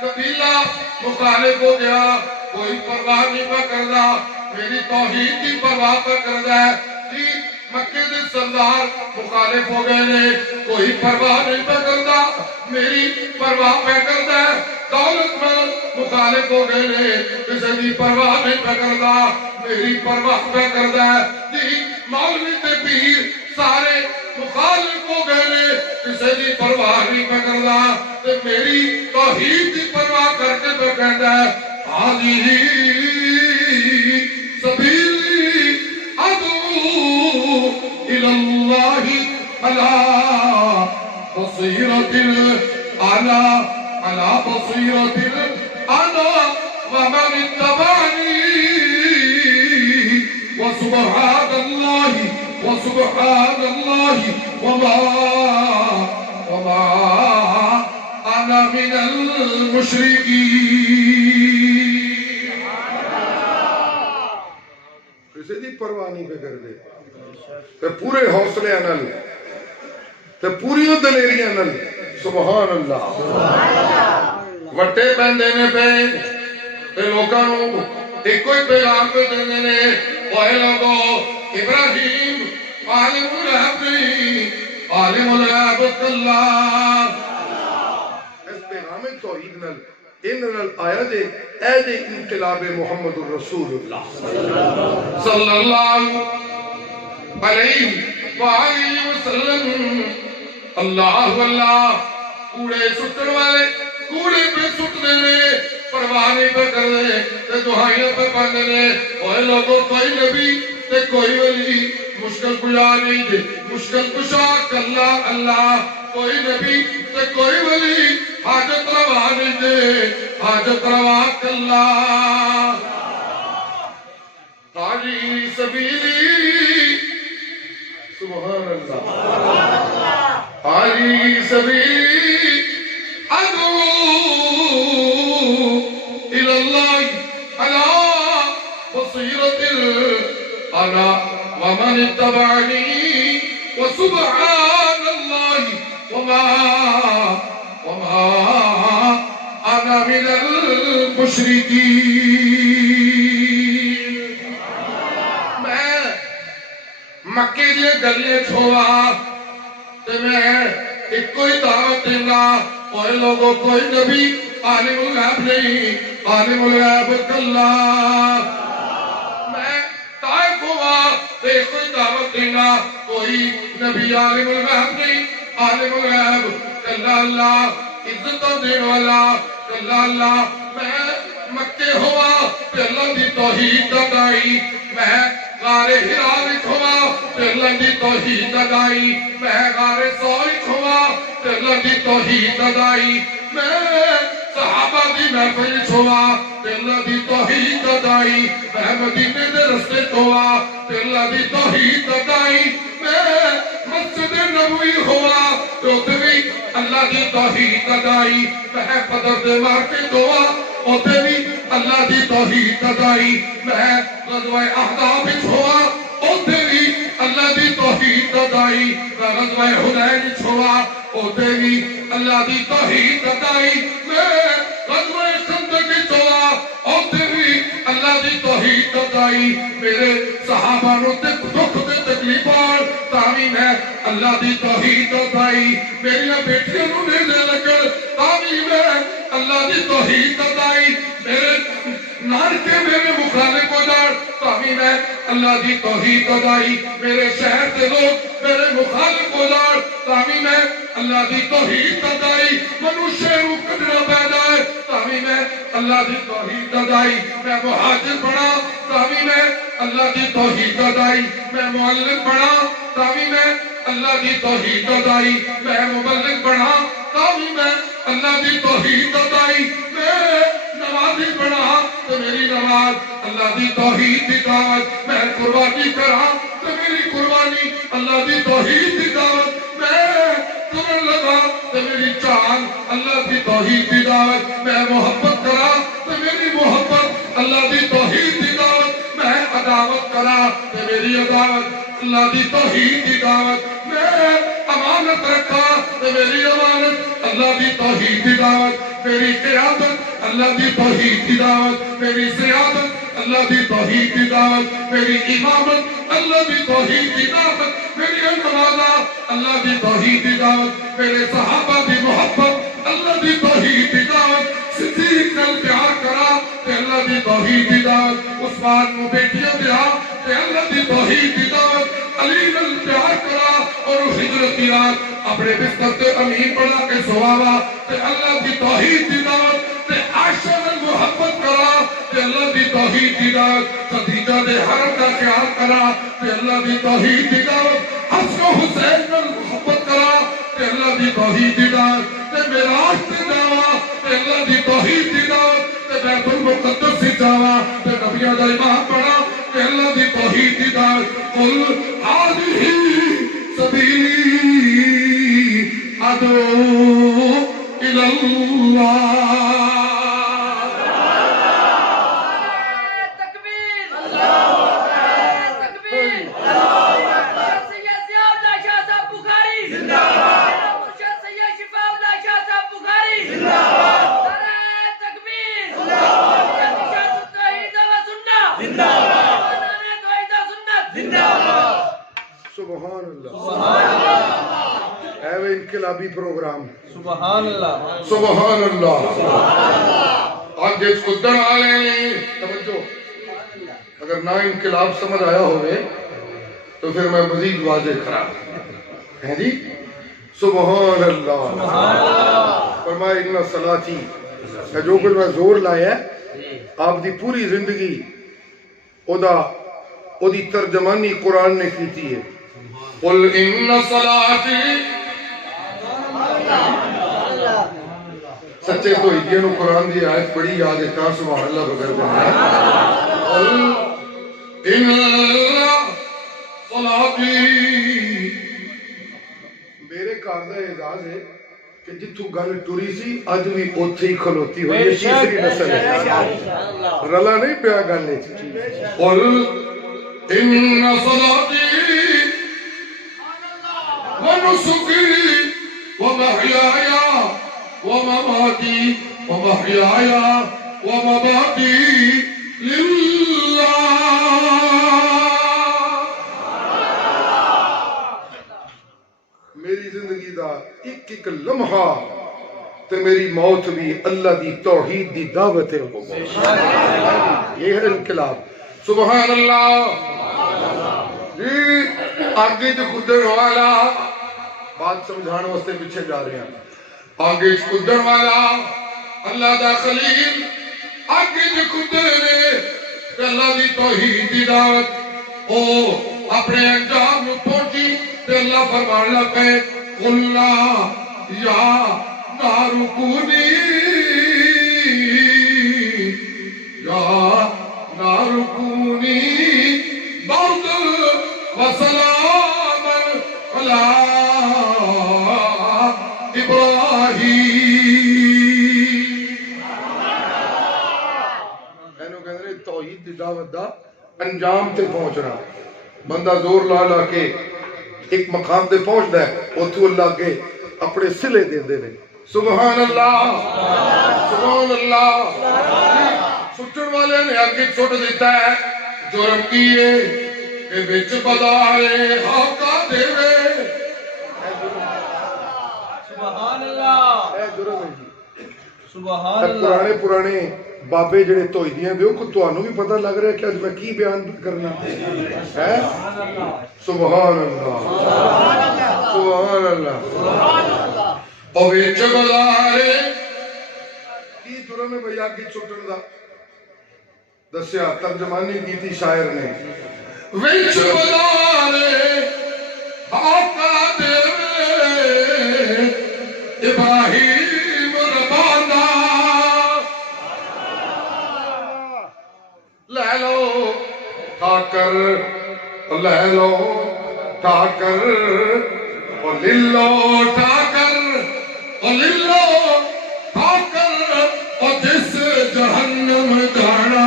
قبیلہ مخالف ہو گیا کوئی پرواہ نہیں پہ کرنا میری توحید دی پرواہ پہ کرنا ہے جی مکے دے سردار مخالف ہو گئے نے کوئی پرواہ نہیں پہ کرتا میری پرواہ پہ کرنا ہے دولت مند مخالف ہو گئے نے کسی دی پرواہ نہیں پہ کرتا میری پرواہ پہ کرتا ہے جی مولوی تے پیر سارے مخالف ہو گئے نے کسی دی پرواہ نہیں پہ کرتا تے میری توحید دی پرواہ کر کے پہ کہتا ہے حاضی سبیلی ادعو الاللہ علی بصیرت علی بصیرت انا ومن اتبعنی وسبحان اللہ وما انا من المشرکین کسی دی پرواہ نہیں پہ کر دے تے پورے حوصلے نال تے پوری دلیریاں نال سبحان اللہ وٹے پہندے نے پہ تے لوکاں نوں ایک ہی پیغام پہ دیندے نے اوے لوگو ابراہیم عالم الغیب اللہ اس پیغام توحید نال ان نال آیا دے اے دے انقلاب محمد الرسول اللہ صلی اللہ علیہ وآلہ وسلم اللہ اللہ کوڑے سٹن والے کوڑے پہ سٹ دینے پرواہ نہیں پہ کر دے تے دعائیاں پہ پڑھنے نے اوہ لوگوں کوئی نبی تے کوئی ولی مشکل کشا نہیں دے مشکل کشا کلا اللہ کوئی نبی تے کوئی ولی حاجت روا نہیں دے حاجت روا کلا حاجی سبیلی سبيلي أدعو إلى الله على بصيرة أنا ومن اتبعني وسبحان الله وما أنا من المشركين میں مکے دی گلیاں چھوا تے میں ایک کوئی دعوت دینا کوئی لوگوں کوئی نبی عالم الغیب نہیں عالم الغیب اللہ میں طائف ہوا تے کوئی دعوت دینا کوئی نبی عالم الغیب نہیں عالم الغیب اللہ عزت دین والا اللہ میں مکے ہوا تے اللہ دی توحید دا دائی میں غار ہرا وچ ہوا تے اللہ دی توحید دا دائی میں غار ثور وچ ہوا تے اللہ دی توحید دا دائی میں صحابہ دی محفل وچ ہوا تے اللہ دی توحید دا دائی میں مدینے دے رستے ہوا تے اللہ دی توحید دا دائی میں مسجد نبوی ہوا تے اوتھے وی اللہ دی توحید دا دائی میں بدر دے مارکیٹ ہوا اوتھے وی اللہ دی توحید دا دائی میں غزوہ احزاب وچ ہوا اوتھے وی اللہ دی توحید دا دائی میں غزوہ حنین وچ ہوا اوتھے وی اللہ دی توحید دا دائی میں غزوہ خندق وچ ہوا اوتھے وی اللہ دی توحید دا دائی میرے صحابہ نو تے دکھ تے تکلیفاں تاوی میں اللہ دی توحید دا دائی میری بیٹیاں نو نیڑے لگن تاوی میں اللہ دی توحید دا دائی میرے نانکے میرے مخالف کو جان تاوی میں اللہ دی توحید دا دائی میرے شہر کے لوگ میرے مخالف کو جان تاوی میں اللہ دی توحید دا دائی منوشے رو کڈنا پیدا ہے تاوی میں اللہ دی توحید دا دائی میں مہاجر بنا تاوی میں اللہ دی توحید دا دائی میں معلم بنا تاوی میں اللہ دی توحید دا دائی میں مبلغ بنا تاوی میں اللہ دی توحید دا دائی میں نمازی بنا تو میری نماز اللہ دی توحید دی دعوت میں قربانی کرا تو میری قربانی اللہ دی توحید دی دعوت میں تمہیں لگا تو میری چاند اللہ دی توحید دی دعوت میں محبت کرا تو میری محبت اللہ دی توحید دی دعوت میں عداوت کرا تو میری عداوت اللہ دی توحید دی دعوت میں امانت رکھا تو میری امانت اللہ دی توحید دی دعوت میری قیادت اللہ دی توحید دی دعوت میری سیادت اللہ دی توحید دی دعوت میری امامت اللہ دی توحید دی دعوت میری نمازہ اللہ دی توحید دی دعوت میرے صحابہ دی محبت اللہ دی توحید دی دعوت صدیق نال پیار کرا تے اللہ دی توحید دی دعوت عثمان نو بیٹیاں دیا تے اللہ دی توحید دی دعوت علی نال پیار کرا اور ہجرت دی رات اپنے بستر تے امین بنا کے سواوا تے اللہ دی توحید دی دعوت تے عائشہ نال محبت کرا تے اللہ دی توحید دی دعوت خدیجہ دے حرم دا خیال کرا تے اللہ دی توحید دی دعوت حسن و حسین نال محبت کرا تے اللہ دی توحید دی دعوت تے معراج تے جاوا تے اللہ دی توحید دی دعوت تے بیت المقدس سی جاوا تے نبیاں دا امام بنا تے اللہ دی توحید دی دعوت قل هذه سبیلی ادعو الى اللہ سبحان اللہ اے وہ انقلابی پروگرام سبحان اللہ سبحان اللہ آج اس کو در آلے نہیں توجہ اگر نہ انقلاب سمجھ آیا ہوئے تو پھر میں مزید واضح خراب ہے جی سبحان اللہ فرمائے ان صلاتی جو کچھ میں زور لایا ہے آپ دی پوری زندگی او دی ترجمانی قرآن نے کیتی ہے قل ان صلاتی سچے تو ہی نو قرآن دی آیت پڑھی یاد ہے کہاں سبحان اللہ بغیر بنا قل ان صلاتی میرے کار دا اعزاز ہے کہ جتھوں گل ٹری سی اج بھی اوتھے ہی کھلوتی ہوئی ہے تیسری نسل ہے رلا نہیں پیا گل وچ قل ان صلاتي ونسكي ومحياي ومماتي لله میری زندگی دا ایک ایک لمحہ تے میری موت بھی اللہ دی توحید دی دعوت ہے یہ ہے انقلاب سبحان اللہ جی آگے جو قدر والا بات سمجھانے واسطے پیچھے جا رہے ہیں آگے جو قدر والا اللہ دا خلیل آگے جو قدر نے اللہ دی توحید دی دعوت او اپنے انجام میں پہنچی تے اللہ فرمان لگے قل لا یا نار کونی یا نار کونی برد وسلام علی ابراہیم اینو کہندے نے توحید دی دعوت دا انجام تے پہنچنا بندہ زور لا لا کے ایک مقام تے پہنچدا ہے اوتھوں اللہ کے اپنے صلے دیندے نے سبحان اللہ سبحان اللہ سٹن والے نے آگے چھوٹ دیتا ہے جرم کیے کہ بچ بدارے آقا دیوے سبحان اللہ اے جرم ہے جی سبحان اللہ پرانے پرانے بابے جڑے توحیدیاں دیو کو تانوں بھی پتہ لگ رہا ہے کہ اج میں کی بیان کرنا ہے سبحان اللہ سبحان اللہ اور بچ بدارے کی جرم ہے بھئی آگے چھوٹن دا دسیا ترجمانی کی تھی شاعر نے بچ بدارے آقا دیوے ابراہیم ربانا لے لو ٹھاکر لے لو ٹھاکر اور للو ٹھاکر اور للو ٹھاکر اور جس جہنم جانا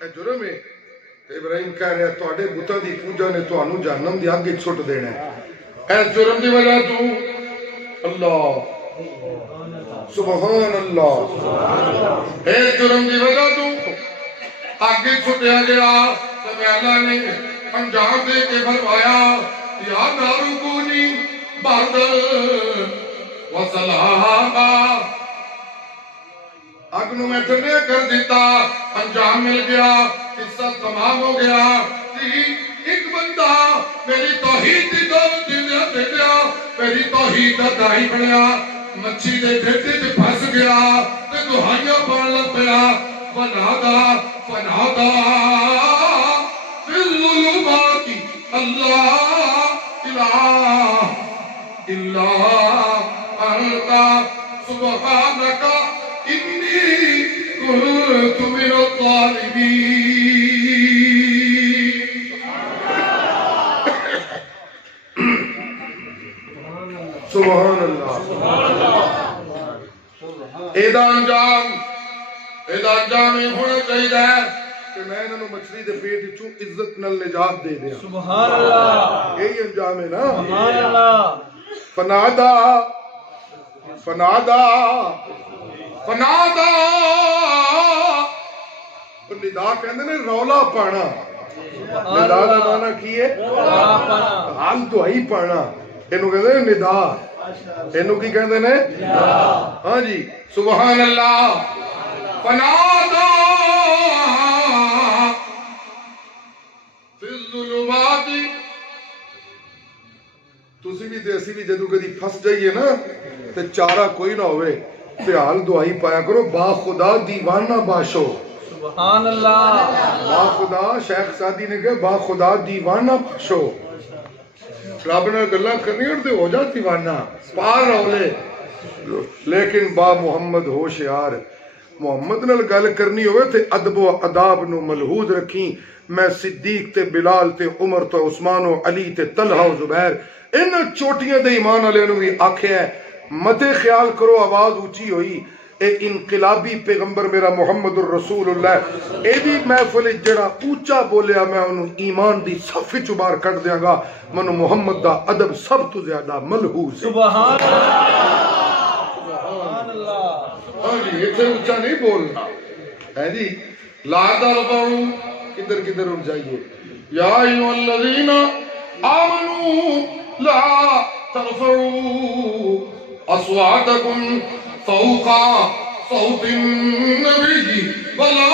اے جرم ہے ابراہیم کہہ رہا ہے تواڈے بتاں دی پوجا نے تانوں جہنم دی اگ وچ سٹ دینا ہے اس جرم دی وجہ تو اللہ سبحان اللہ اس جرم دی وجہ تو آگے چھٹیا گیا تو اللہ نے انجام دے کے فرمایا یا نارو کونی برد وسلاما اگ نو میں ٹھنڈیا کر دیتا انجام مل گیا قصہ تمام ہو گیا ایک بندہ میری توحید دی دعوت دیا میری توحید دا دائی بنیا مچھی دے ڈھیٹے تے پھنس گیا تے دہائیاں پڑھن لگ پیا فنادا فی الظلمات اللہ الہ الا انت سبحانک انی کنت من الظالمین سبحان اللہ ایدہ انجام یہ ہونا چاہیے کہ میں انہوں مچھلی دے پیٹ چوں عزت نل نجات دے دیا سبحان اللہ یہی انجام ہے نا سبحان اللہ فنادا فنادا فنادا ندا کہندے نے رولا پانا ندا دا معنی کی ہے حال دعائی پانا اینو کہندے نے ندا اینو کی کہندے نے ہاں جی سبحان اللہ فنادا فی الظلمات تسی بھی تے اسی بھی جدو کدی پھس جائیے نا تے چارہ کوئی نہ ہوئے تے حال دعائی پایا کرو با خدا دیوانہ باشو سبحان اللہ با خدا شیخ سعدی نے کہا با خدا دیوانہ باشو رب نے گلہ کرنی اور دے ہو جا دیوانہ پار رولے لیکن با محمد ہوشیار محمد نال گل کرنی ہوئے تے ادب و اداب نو ملحوظ رکھیں میں صدیق تے بلال تے عمر تے عثمان و علی تے طلحہ و زبیر ان چوٹیاں دے ایمان والے نو بھی آکھیا ہے متے خیال کرو آواز اونچی ہوئی اے انقلابی پیغمبر میرا محمد الرسول اللہ اے دی محفل جڑا اونچا بولیا میں انہوں ایمان دی صف وچ باہر کٹ دیاں گا منو محمد دا ادب سب تو زیادہ ملحوظ ہے سبحان اللہ ہاں جی اتنے اونچا نہیں بولنا ہے جی لا ترفعوا کدھر کدھر اٹھ جائیے یا ایھا الذین آمنوا لا ترفعوا اصواتکم فوق صوت النبی ولا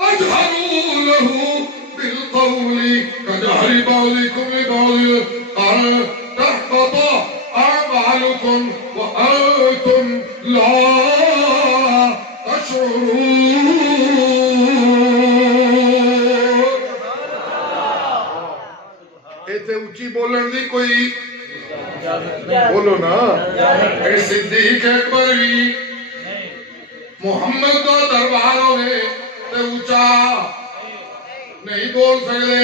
تجهروا له بالقول كجهر بعضكم لبعض ان تحبط اعمالكم وانتم لا تشعرون ایتھے اونچی بولن دی کوئی بولو نا اے صدیق اکبر بھی محمد کا دربار ہوئے تے اونچا نہیں بول سکتے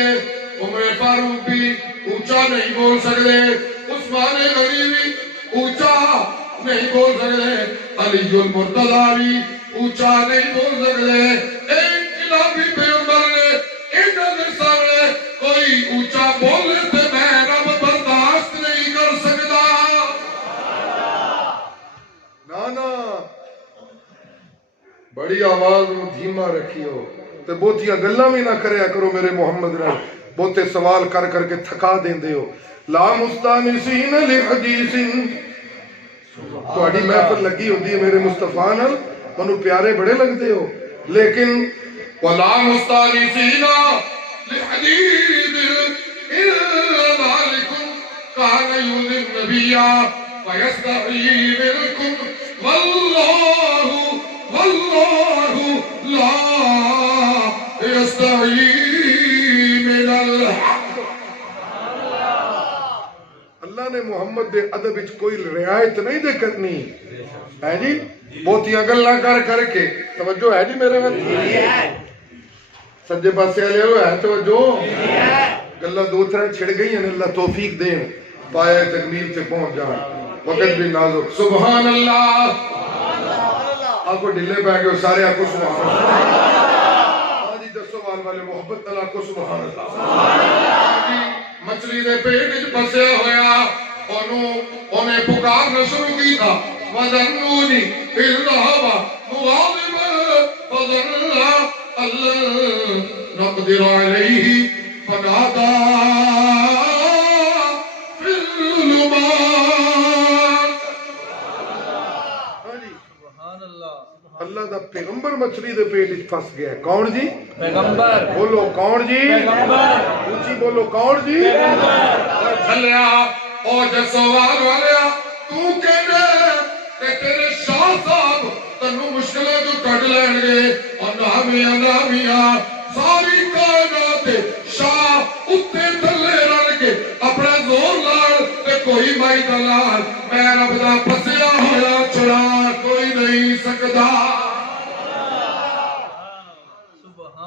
عمر فاروق بھی اونچا نہیں بول سکتے عثمان غنی بھی اونچا نہیں بول سکتے علی المرتضی بھی اونچا نہیں بول سکتے اے انقلابی پیغمبر نے انہوں نے سامنے کوئی اونچا بولے تے میں رب برداشت نہیں کر سکتا نا بڑی آواز نو دھیما رکھیو تے بہتیاں گلاں بھی نہ کریا کرو میرے محمد رہ بہتے سوال کر کر کے تھکا دیندے ہو لا مستانسین لحدیث تہاڈی محفل لگی ہوندی ہے میرے مصطفیٰ نال منو پیارے بڑے لگدے ہو لیکن ولا مستانسین لحدیث الا ذالکم کان یؤذی النبی ویستحیی منکم واللہ لا یستحیی من الحق اللہ نے محمد دے ادب وچ کوئی رعایت نہیں دے کرنی ہے جی بہتیاں گلاں کر کر کے توجہ ہے جی میرے وقت سجے پاسے والے ہو ہے توجہ گلاں دو ترے چھڑ گئی ہیں اللہ توفیق دین پائے تکمیل سے پہنچ جان وقت بھی نازک سبحان اللہ آپ کو ڈلے پہ گئے سارے آپ کو سبحان اللہ آجی دسو والے محبت اللہ کو سبحان اللہ مچھلی دے پیٹ وچ پھسیا ہویا انہیں پکارنا شروع کی تھا وَذَنُّونِ إِذْ ذَهَبَ مُغَاضِبًا فَظَنَّ أَن لَّن نَّقْدِرَ عَلَيْهِ فَنَادَىٰ فِي الظُّلُمَاتِ اللہ دا پیغمبر مچھلی دے پیٹ وچ پھس گیا کون جی پیغمبر بولو کون جی پیغمبر اونچی بولو کون جی پیغمبر تھلیا او جسوار والیا تو کہنے کہ تیرے شاہ صاحب تنو مشکلیں تو کٹ لین گے اور نامیاں ساری کائنات شاہ اتے تھلے رن کے اپنا زور لال تے کوئی مائی دلال میں رب دا پسیا ہویا چھڑا کوئی نہیں سکدا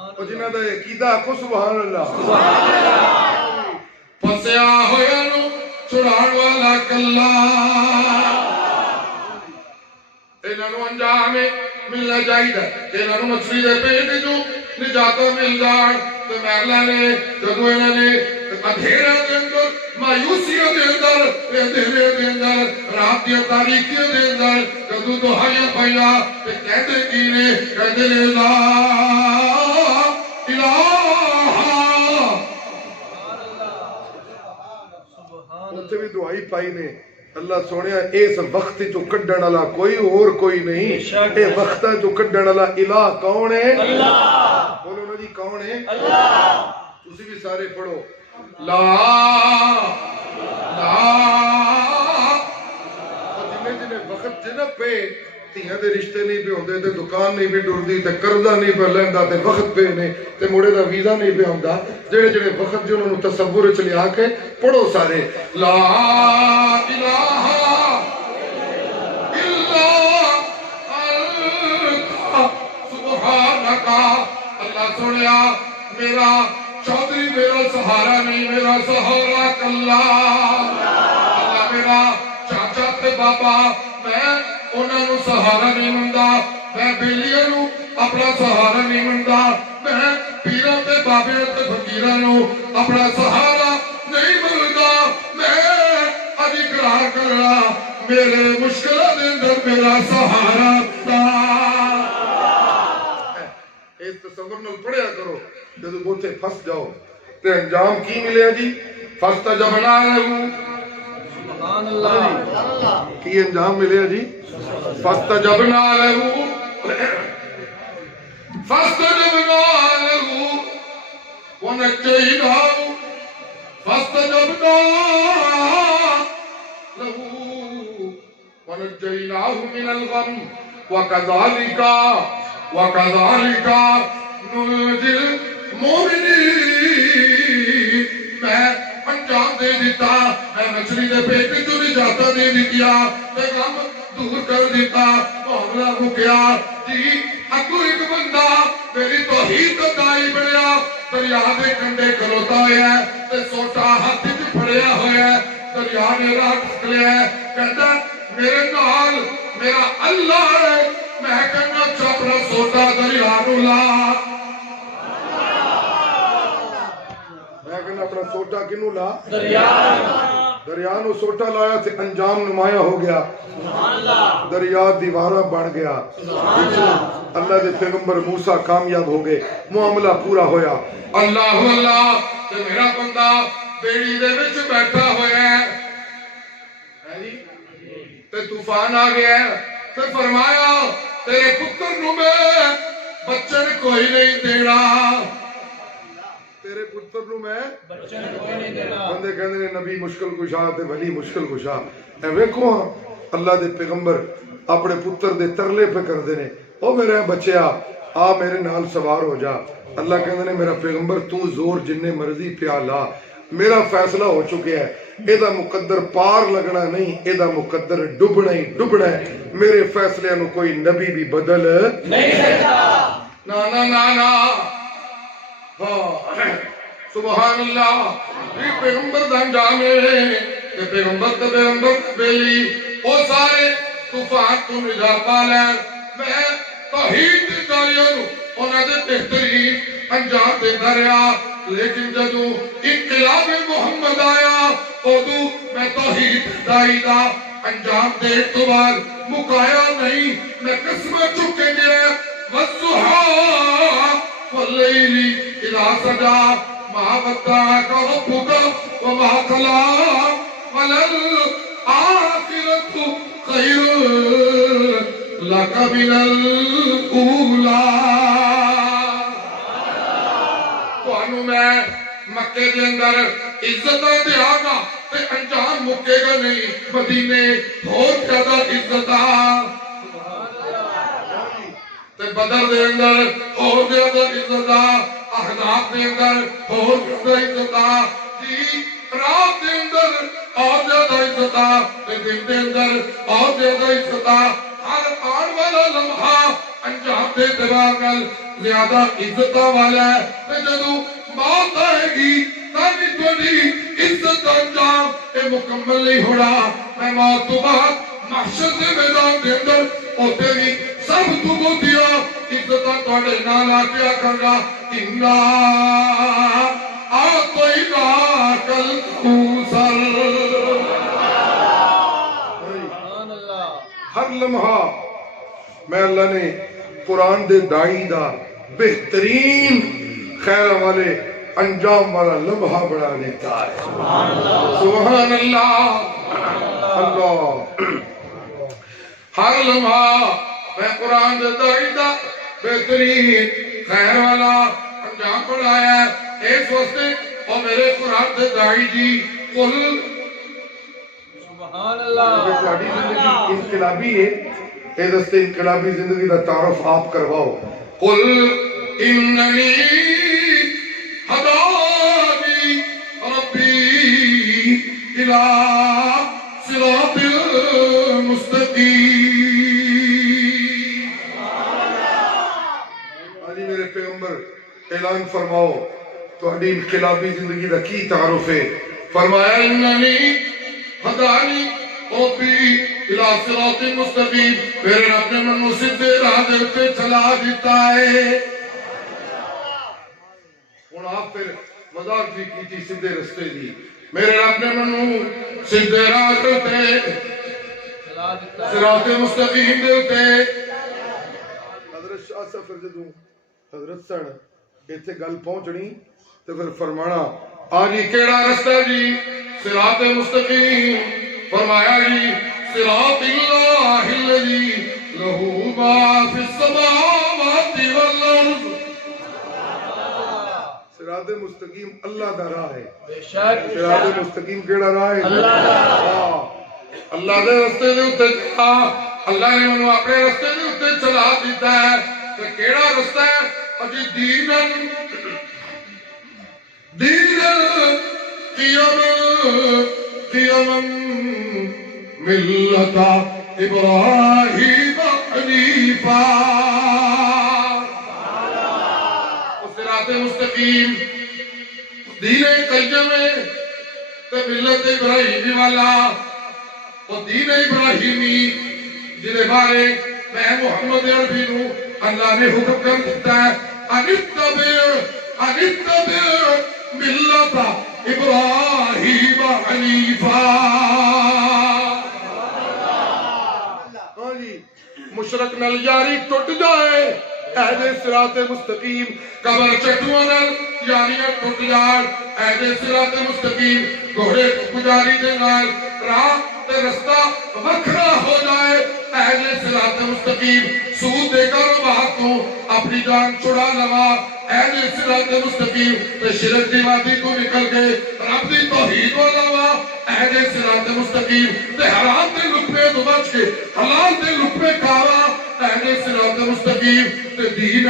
اور جنہ دا عقیدہ کو سبحان اللہ پسیا ہویا نو چھڑان والا کلا انہاں نو انجام ملنا چاہیے انہاں نو مچھلی دے پیٹ جو نجات مل جان تے مولا نے جدوں انہاں نے اندھیرے دے اندر مایوسیاں دے اندر اندھیرے دے اندر رات دی تاریکیاں دے اندر جدوں دہائیاں پائیاں تے کہندے کی نے کہندے نے لا الہ اتنے بھی دعائی پائی نے اللہ سونیا اس وقت جو کڈن والا کوئی اور کوئی نہیں اے وقت جو کڈن والا الہ کون ہے اللہ بولو نا جی کون ہے اللہ تسی بھی سارے پڑھو لا جنہیں وقت جنہ پہ تیہاں دے رشتے نہیں پہ ہوندے تے دکان نہیں پہ ڈردی تے قرضہ نہیں پہ لیندا تے وقت پہ نے تے موڑے دا ویزا نہیں پہ ہوندا جڑے جڑے وقت جو انہوں نے تصور چ لیا کے پڑھو سارے لا الہ الا انت سبحانک اللہ سنیا میرا بابا میں انہوں نے سہارا نہیں منتا میں بیلیاں نو اپنا سہارا نہیں منتا میں پیراں تے بابے تے فقیراں نو اپنا سہارا نہیں منتا میں اج اقرار کرنا میرے مشکلاں دے اندر میرا سہارا تا اس تصور نال پڑھیا کرو جدوں بوتے پھس جاؤ تے انجام کی ملے جی فاستجبنا له سبحان اللہ کی انجام ملے جی فاستجبنا له فاستجبنا له ونجيناه فاستجبنا له ونجيناه من الغم وكذلك ننجي المؤمنين میں انجام دے دیتا میں مچھلی دے پیٹ جو نجاتہ دے دیا میں غم دور کر دیتا معاملہ مکیا جی اگو ایک بندہ میری توحید کا دائی بنیا دریا دے کنڈے کھلوتا ہوا ہے تے سوٹا ہاتھ وچ پھڑیا ہوا ہے دریا نے راہ ٹھک لیا ہے کہتا میرے نال میرا اللہ ہے میں کہنا اپنا سوٹا دریا نو لا میں کہنا اپنا سوٹا کنو لا دریا نو سوٹا لایا تے انجام نمایاں ہو گیا دریا دیوارہ بن گیا اللہ دے پیغمبر موسیٰ کامیاب ہو گئے معاملہ پورا ہویا اللہ تے میرا بندہ بیڑی دے وچ بیٹھا ہویا ہے تے طوفان آ گیا تے فرمایا تیرے پتر نو میں بچن کوئی نہیں دینا تیرے پتر نو میں بندے کہندے نے نبی مشکل کشا تے ولی مشکل کشا اے ویکھو اللہ دے پیغمبر اپنے پتر دے ترلے پہ کردے نے او میرے بچیا آ میرے نال سوار ہو جا اللہ کہندے نے میرا پیغمبر تو زور جننے مرضی پیا لا میرا فیصلہ ہو چکے ہے اے دا مقدر پار لگنا نہیں اے دا مقدر ڈبنا ہی ڈبنا ہے میرے فیصلے نو کوئی نبی بھی بدل نہیں سکتا نا سبحان اللہ یہ پیغمبر دا انجام ہے کہ پیغمبر بیلی او سارے طوفان تو نجات پا لے میں توحید دی داریاں نو انہاں دے بہترین انجام دیندا رہیا لیکن جدوں انقلاب محمد آیا ادو میں توحید دائی دا انجام دے تو بعد مکایا نہیں میں قسم چکے گیا والضحى واللیل اذا سجا ما ودعك ربك وما قلى وللآخرة خير لك من الأولى تو میں مکے دے اندر عزتاں دیا گا تے انجام مکے گا نہیں مدینے بہت زیادہ عزتاں تے بدر دے اندر بہت زیادہ عزتاں احزاب دے اندر بہت زیادہ عزتاں جی رات دے اندر اور زیادہ عزتاں تے دن دے اندر اور زیادہ عزتاں ہر آن والا لمحہ انجام دے اعتبار زیادہ عزتاں والا ہے تے جدوں موت آئے گی تاکہ تھوڑی عزت انجام اے مکمل نہیں ہونا میں موت تو بعد محشر سے میدان دے اندر ہوتے گی سب تو بودیا عزتاں توڑے نالا کیا کرنا انہا آتوئینا کل کوسر ہر لمحہ میں اللہ نے قرآن دے دائی دا بہترین خیر والے انجام والا لمحہ بڑھا دیتا ہے سبحان اللہ اللہ ہر لمحہ میں قرآن دے دائی دا بہترین خیر والا انجام بڑھایا ہے اس واسطے اور میرے قرآن دے دائی جی قل سبحان اللہ تہاڈی زندگی انقلابی ہے اے دستے انقلابی زندگی دا تعارف آپ کرواؤ قل اننی ہدانی ربی الى صراط مستقیم آجی میرے پیغمبر اعلان فرماؤ تہاڈی انقلابی زندگی دا کی تعارف ہے فرمایا اننی ہدانی اوپی الى صراط مستقیم میرے رب نے منو سیدھے راہ دے تے چلا دیتا ہے ہن آپ پھر مذاق بھی کیتی سیدھے رستے دی میرے رب نے منو سیدھے راہ دے تے صراط مستقیم دے تے حضرت شاہ صاحب پھر جدوں حضرت سن ایتھے گل پہنچنی تے پھر فرمانا آجی کیڑا رستہ جی صراط مستقیم فرمایا جی صراط اللہ الذی لہو ما فی السماوات والارض صراط مستقیم اللہ دا راہ ہے بے شک صراط مستقیم کیڑا راہ ہے اللہ دا راہ اللہ دے رستے دے اوتے چلا اللہ نے منو اپنے رستے دے اوتے چلا دیتا ہے تے کیڑا رستہ ہے اجی دین قیما ملت ابراہیم حنیفا صراط مستقیم دین قیم تے ملت ابراہیمی والا وہ دین ابراہیمی جنہیں بارے میں محمد عربی نو اللہ نے حکم کر دیتا ہے انتبع ملت ابراہیم حنیفا ہاں جی مشرک نل یاری ٹوٹ جائے اہل صراط مستقیم قبر چٹوں نال یاریاں ٹوٹ جان اہل صراط مستقیم گھوڑے پجاری دے نال راہ تے رستہ وکھرا ہو جائے اہل صراط مستقیم سود دے کاروبار تو اپنی جان چھڑا لوا اہل صراط مستقیم تے شرک دی وادی تو نکل گئے رب دی توحید والا وا اہل صراط مستقیم تے حرام دے لقمے تو بچ کے حلال دے لقمے کھاوا اہل صراط مستقیم تے دین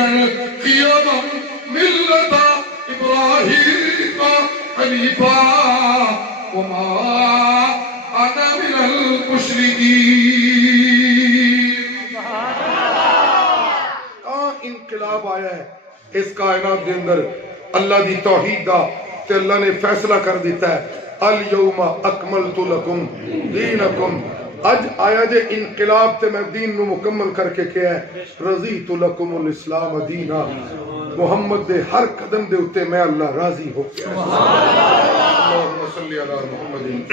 قیما ملت ابراہیم حنیفا وما انا من المشرکین انقلاب آیا ہے اس کائنات دے اندر اللہ دی توحید دا تے اللہ نے فیصلہ کر دیتا ہے الیوم اکملت لکم دینکم اج آیا جے انقلاب تے میں دین نو مکمل کر کے کیا ہے رضیت لکم الاسلام دینا محمد دے ہر قدم دے اتے میں اللہ راضی ہو گیا اللہم صلی علی محمد